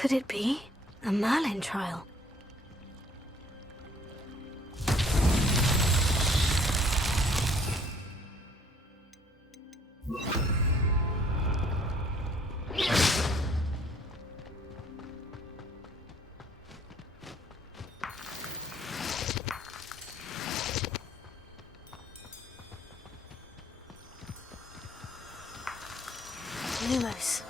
Could it be a Merlin trial? Lumos.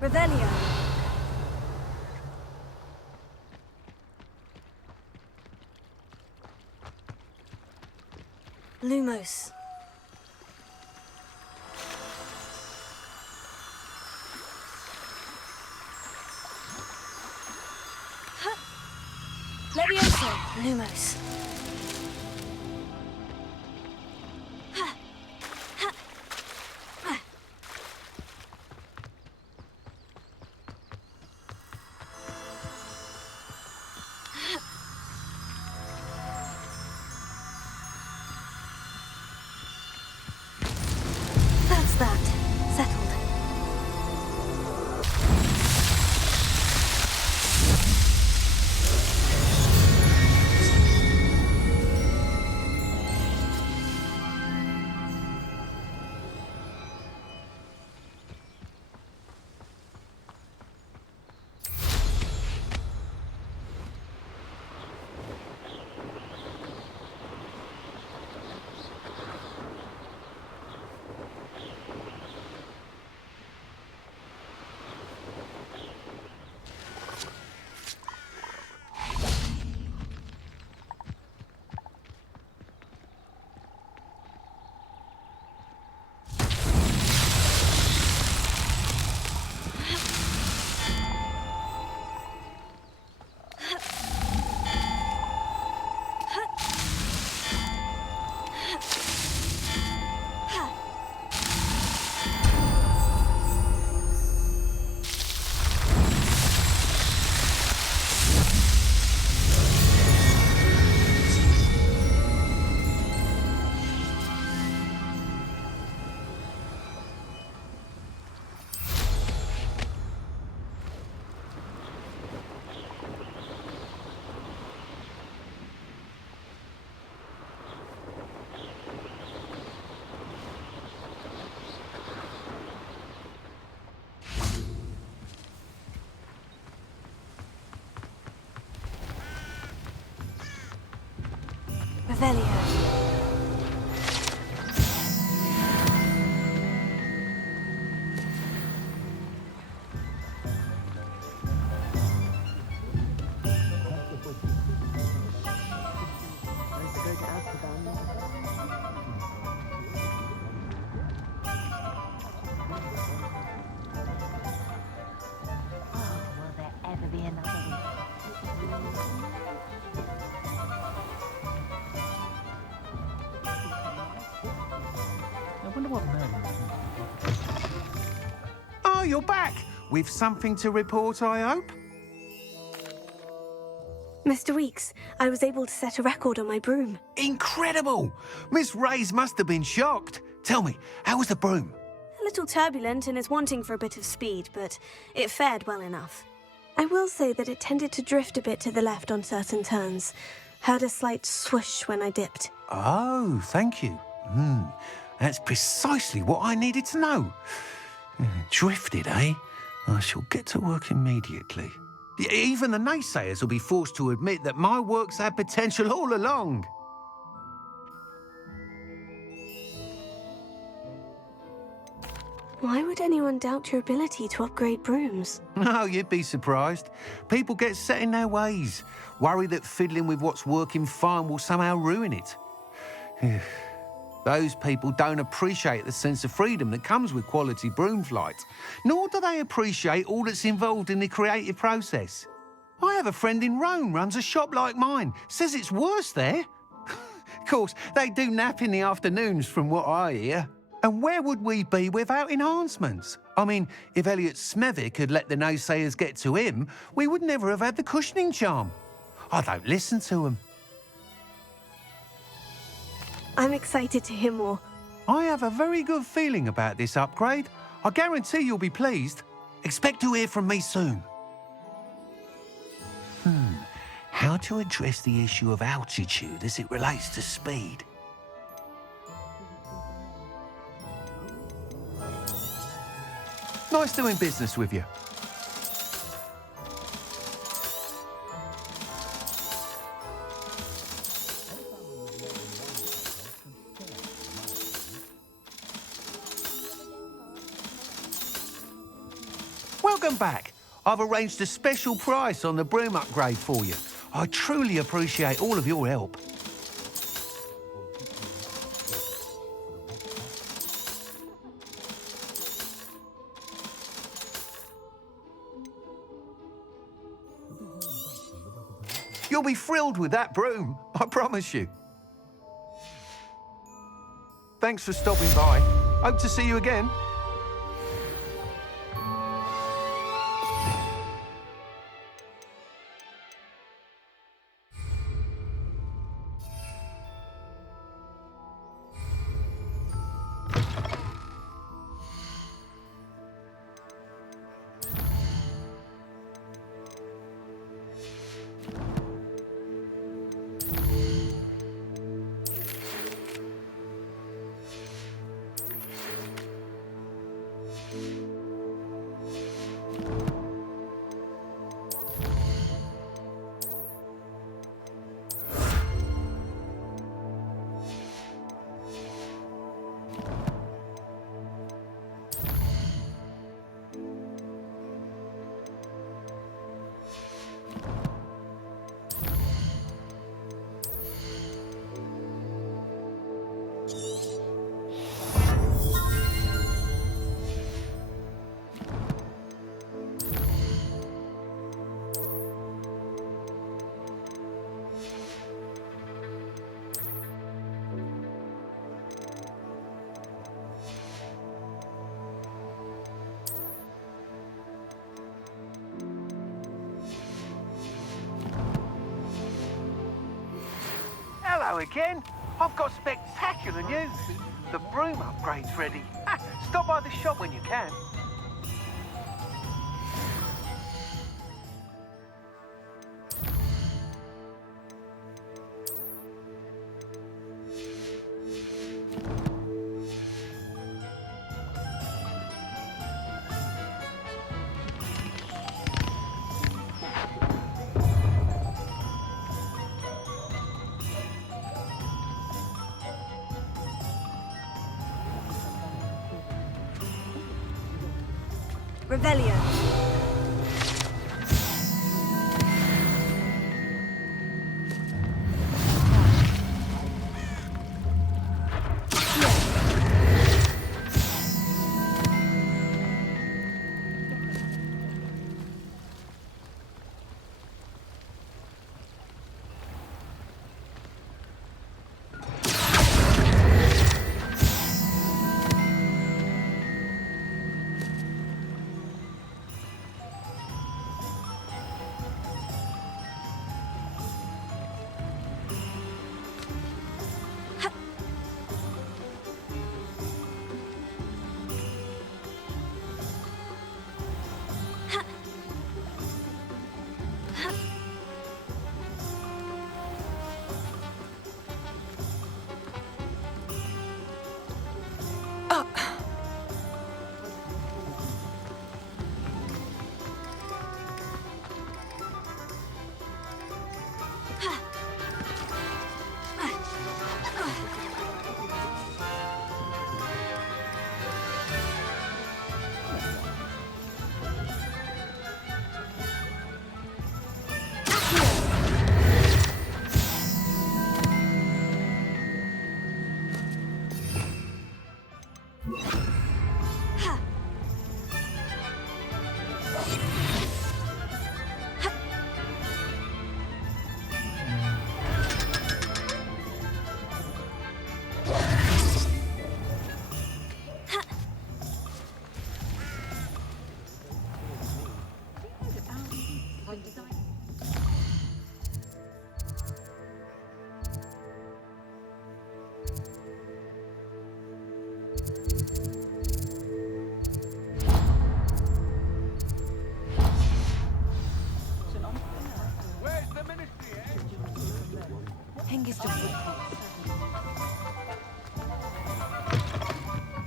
Revelio. Lumos. Levioso. Lumos. That's that. Settled. Revelio. Will there ever be another one? I wonder what Oh, you're back! With something to report, I hope? Mr. Weeks, I was able to set a record on my broom. Incredible! Miss Reyes must have been shocked. Tell me, how was the broom? A little turbulent and is wanting for a bit of speed, but it fared well enough. I will say that it tended to drift a bit to the left on certain turns. Heard a slight swoosh when I dipped. Oh, thank you. That's precisely what I needed to know. Drifted, eh? I shall get to work immediately. Even the naysayers will be forced to admit that my work's had potential all along. Why would anyone doubt your ability to upgrade brooms? Oh, you'd be surprised. People get set in their ways, worry that fiddling with what's working fine will somehow ruin it. Those people don't appreciate the sense of freedom that comes with quality broom flight, nor do they appreciate all that's involved in the creative process. I have a friend in Rome runs a shop like mine, says it's worse there. Of course, they do nap in the afternoons from what I hear. And where would we be without enhancements? I mean, if Elliot Smethwick had let the naysayers get to him, we would never have had the cushioning charm. I don't listen to them. I'm excited to hear more. I have a very good feeling about this upgrade. I guarantee you'll be pleased. Expect to hear from me soon. How to address the issue of altitude as it relates to speed? Nice doing business with you. Welcome back. I've arranged a special price on the broom upgrade for you. I truly appreciate all of your help. You'll be thrilled with that broom, I promise you. Thanks for stopping by. Hope to see you again. Hello again. I've got spectacular news. The broom upgrade's ready. Stop by the shop when you can. Revelio.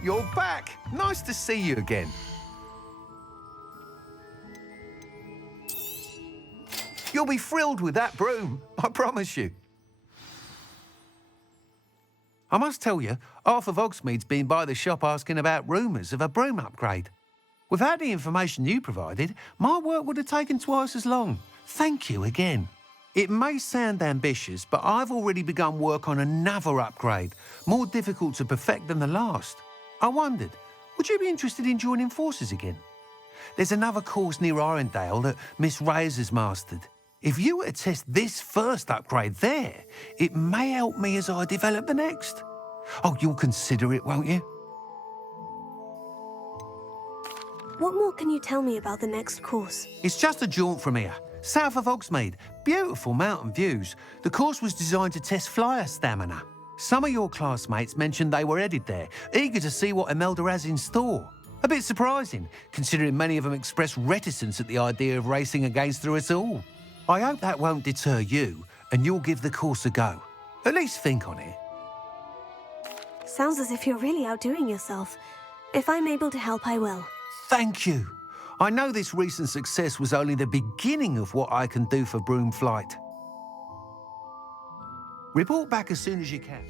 You're back. Nice to see you again. You'll be thrilled with that broom, I promise you. I must tell you, half of Hogsmeade's been by the shop asking about rumours of a broom upgrade. Without the information you provided, my work would have taken twice as long. Thank you again. It may sound ambitious, but I've already begun work on another upgrade, more difficult to perfect than the last. I wondered, would you be interested in joining forces again? There's another course near Irondale that Miss Reyes has mastered. If you were to test this first upgrade there, it may help me as I develop the next. Oh, you'll consider it, won't you? What more can you tell me about the next course? It's just a jaunt from here, south of Hogsmeade. Beautiful mountain views. The course was designed to test flyer stamina. Some of your classmates mentioned they were headed there, eager to see what Imelda has in store. A bit surprising, considering many of them expressed reticence at the idea of racing against her at all. I hope that won't deter you, and you'll give the course a go. At least think on it. Sounds as if you're really outdoing yourself. If I'm able to help, I will. Thank you. I know this recent success was only the beginning of what I can do for broom flight. Report back as soon as you can.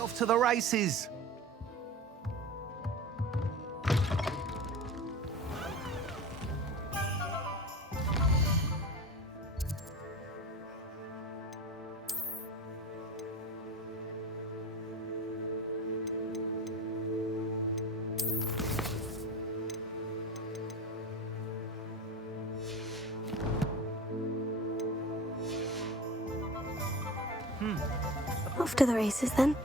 Off to the races. Off to the races, then.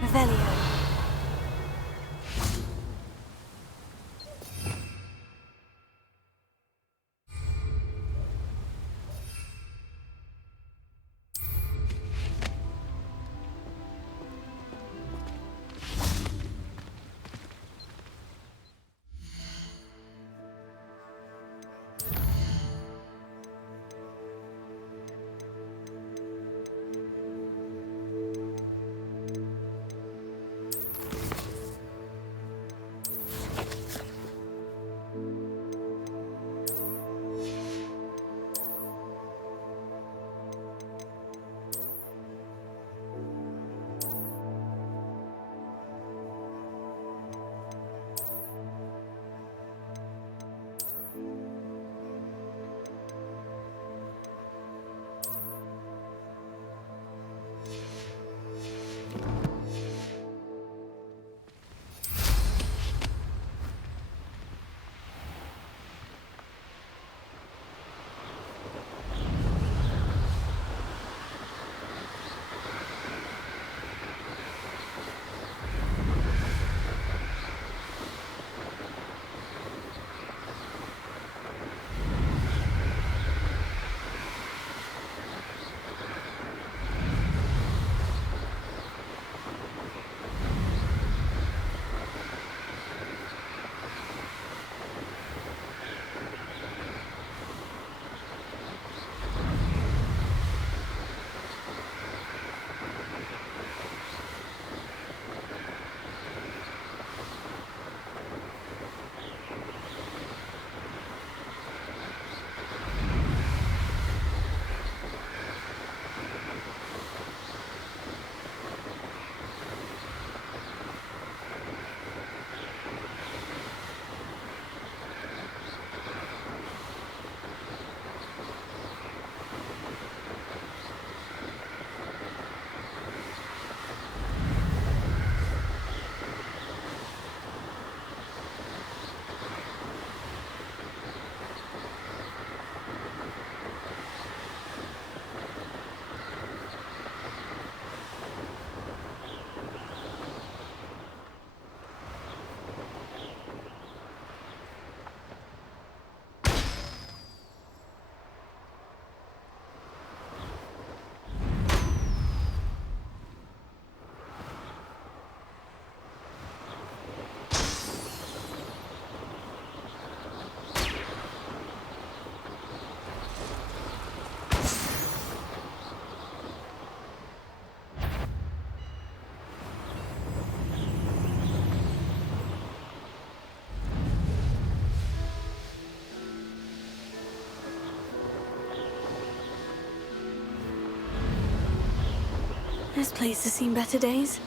Revelio. This place has seen better days.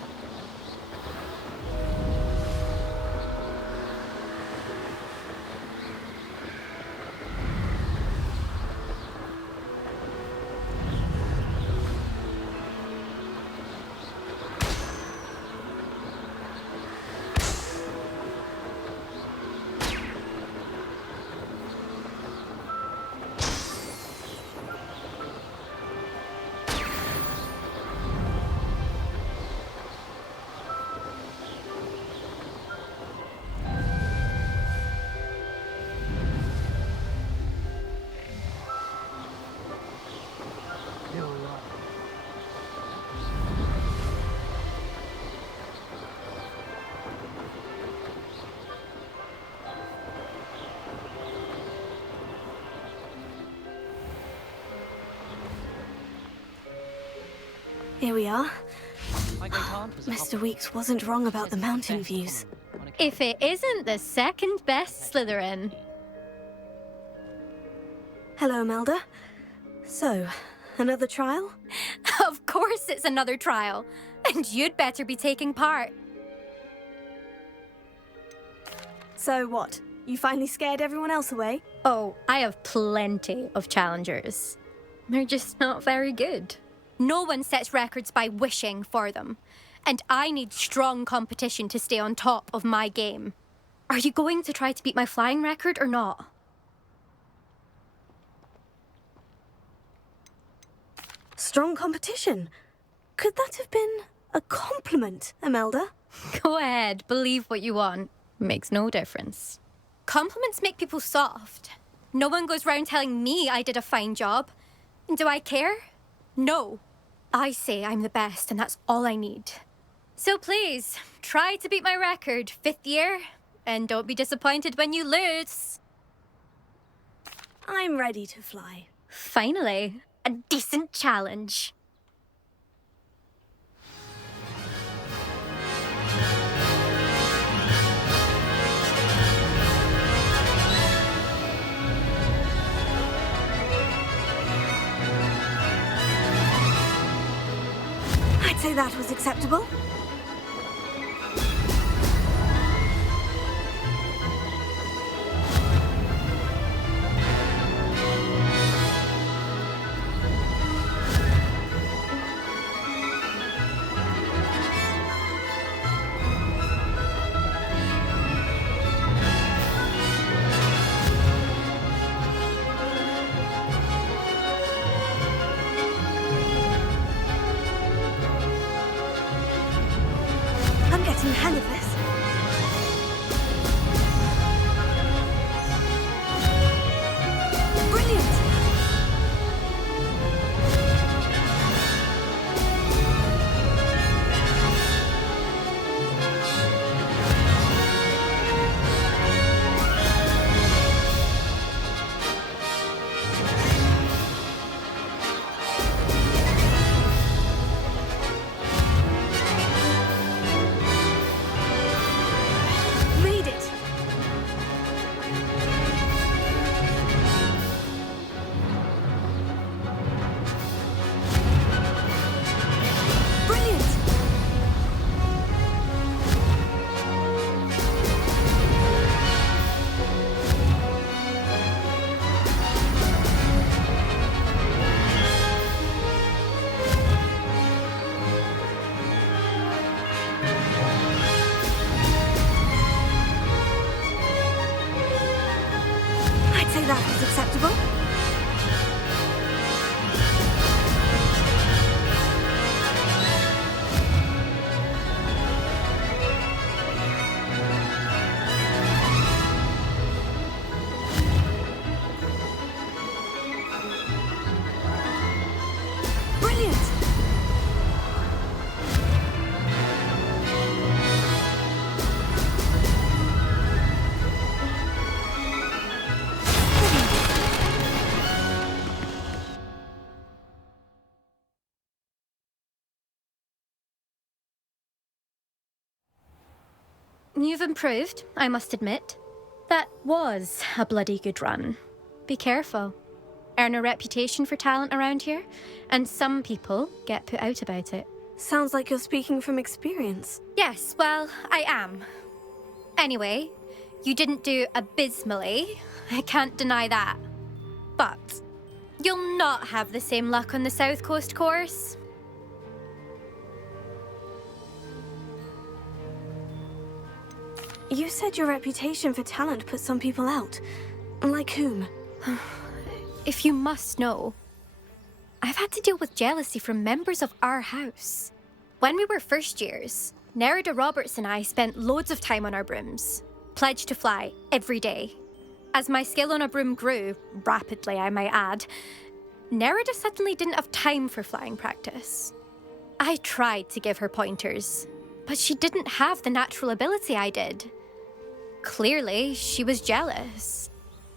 Here we are. Mr. Weeks wasn't wrong about the mountain views. If it isn't the second best Slytherin. Hello, Melda. So, another trial? Of course it's another trial. And you'd better be taking part. So what? You finally scared everyone else away? Oh, I have plenty of challengers. They're just not very good. No one sets records by wishing for them. And I need strong competition to stay on top of my game. Are you going to try to beat my flying record or not? Strong competition? Could that have been a compliment, Imelda? Go ahead, believe what you want. Makes no difference. Compliments make people soft. No one goes round telling me I did a fine job. Do I care? No. I say I'm the best, and that's all I need. So please, try to beat my record, 5th year, and don't be disappointed when you lose. I'm ready to fly. Finally, a decent challenge. I'd say that was acceptable. I'm getting the hang of this. Brilliant! Made it! Brilliant! I'd say that was acceptable. Brilliant! You've improved, I must admit. That was a bloody good run. Be careful. Earn a reputation for talent around here, and some people get put out about it. Sounds like you're speaking from experience. Yes, well, I am. Anyway, you didn't do abysmally. I can't deny that. But you'll not have the same luck on the South Coast course. You said your reputation for talent put some people out. Like whom? If you must know, I've had to deal with jealousy from members of our house. When we were first years, Nerida Roberts and I spent loads of time on our brooms, pledged to fly every day. As my skill on a broom grew, rapidly I might add, Nerida suddenly didn't have time for flying practice. I tried to give her pointers, but she didn't have the natural ability I did. Clearly, she was jealous.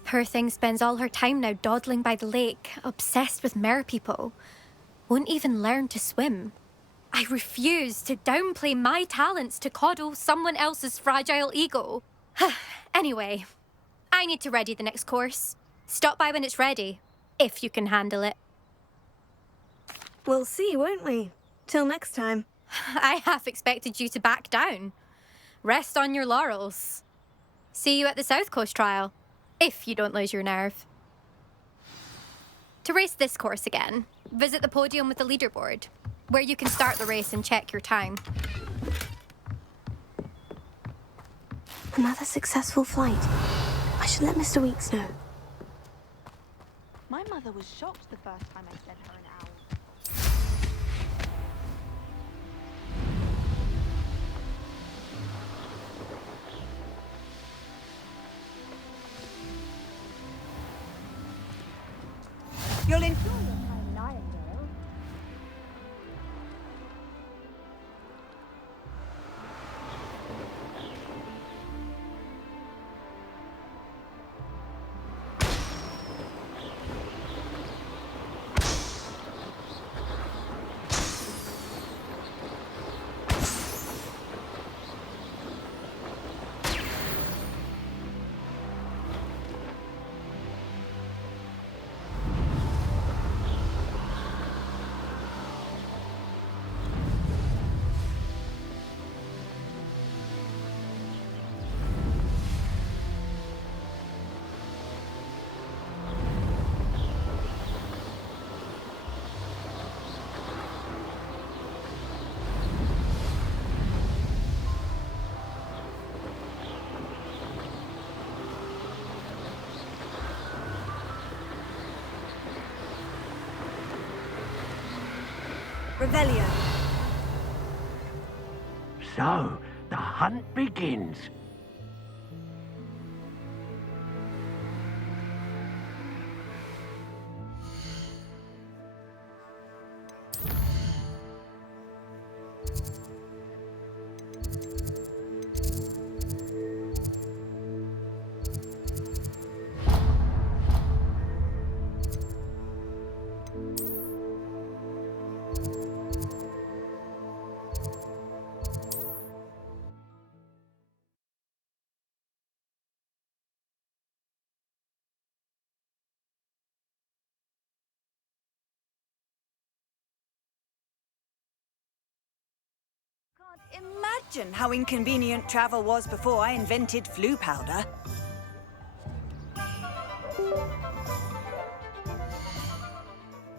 Poor thing spends all her time now dawdling by the lake, obsessed with merpeople. Won't even learn to swim. I refuse to downplay my talents to coddle someone else's fragile ego. Anyway, I need to ready the next course. Stop by when it's ready, if you can handle it. We'll see, won't we? Till next time. I half expected you to back down. Rest on your laurels. See you at the South Coast trial, if you don't lose your nerve. To race this course again, visit the podium with the leaderboard, where you can start the race and check your time. Another successful flight. I should let Mr. Weeks know. My mother was shocked the first time I said her an owl. You'll enjoy your time in Irondale. Revelio. So, the hunt begins. Imagine how inconvenient travel was before I invented flu powder.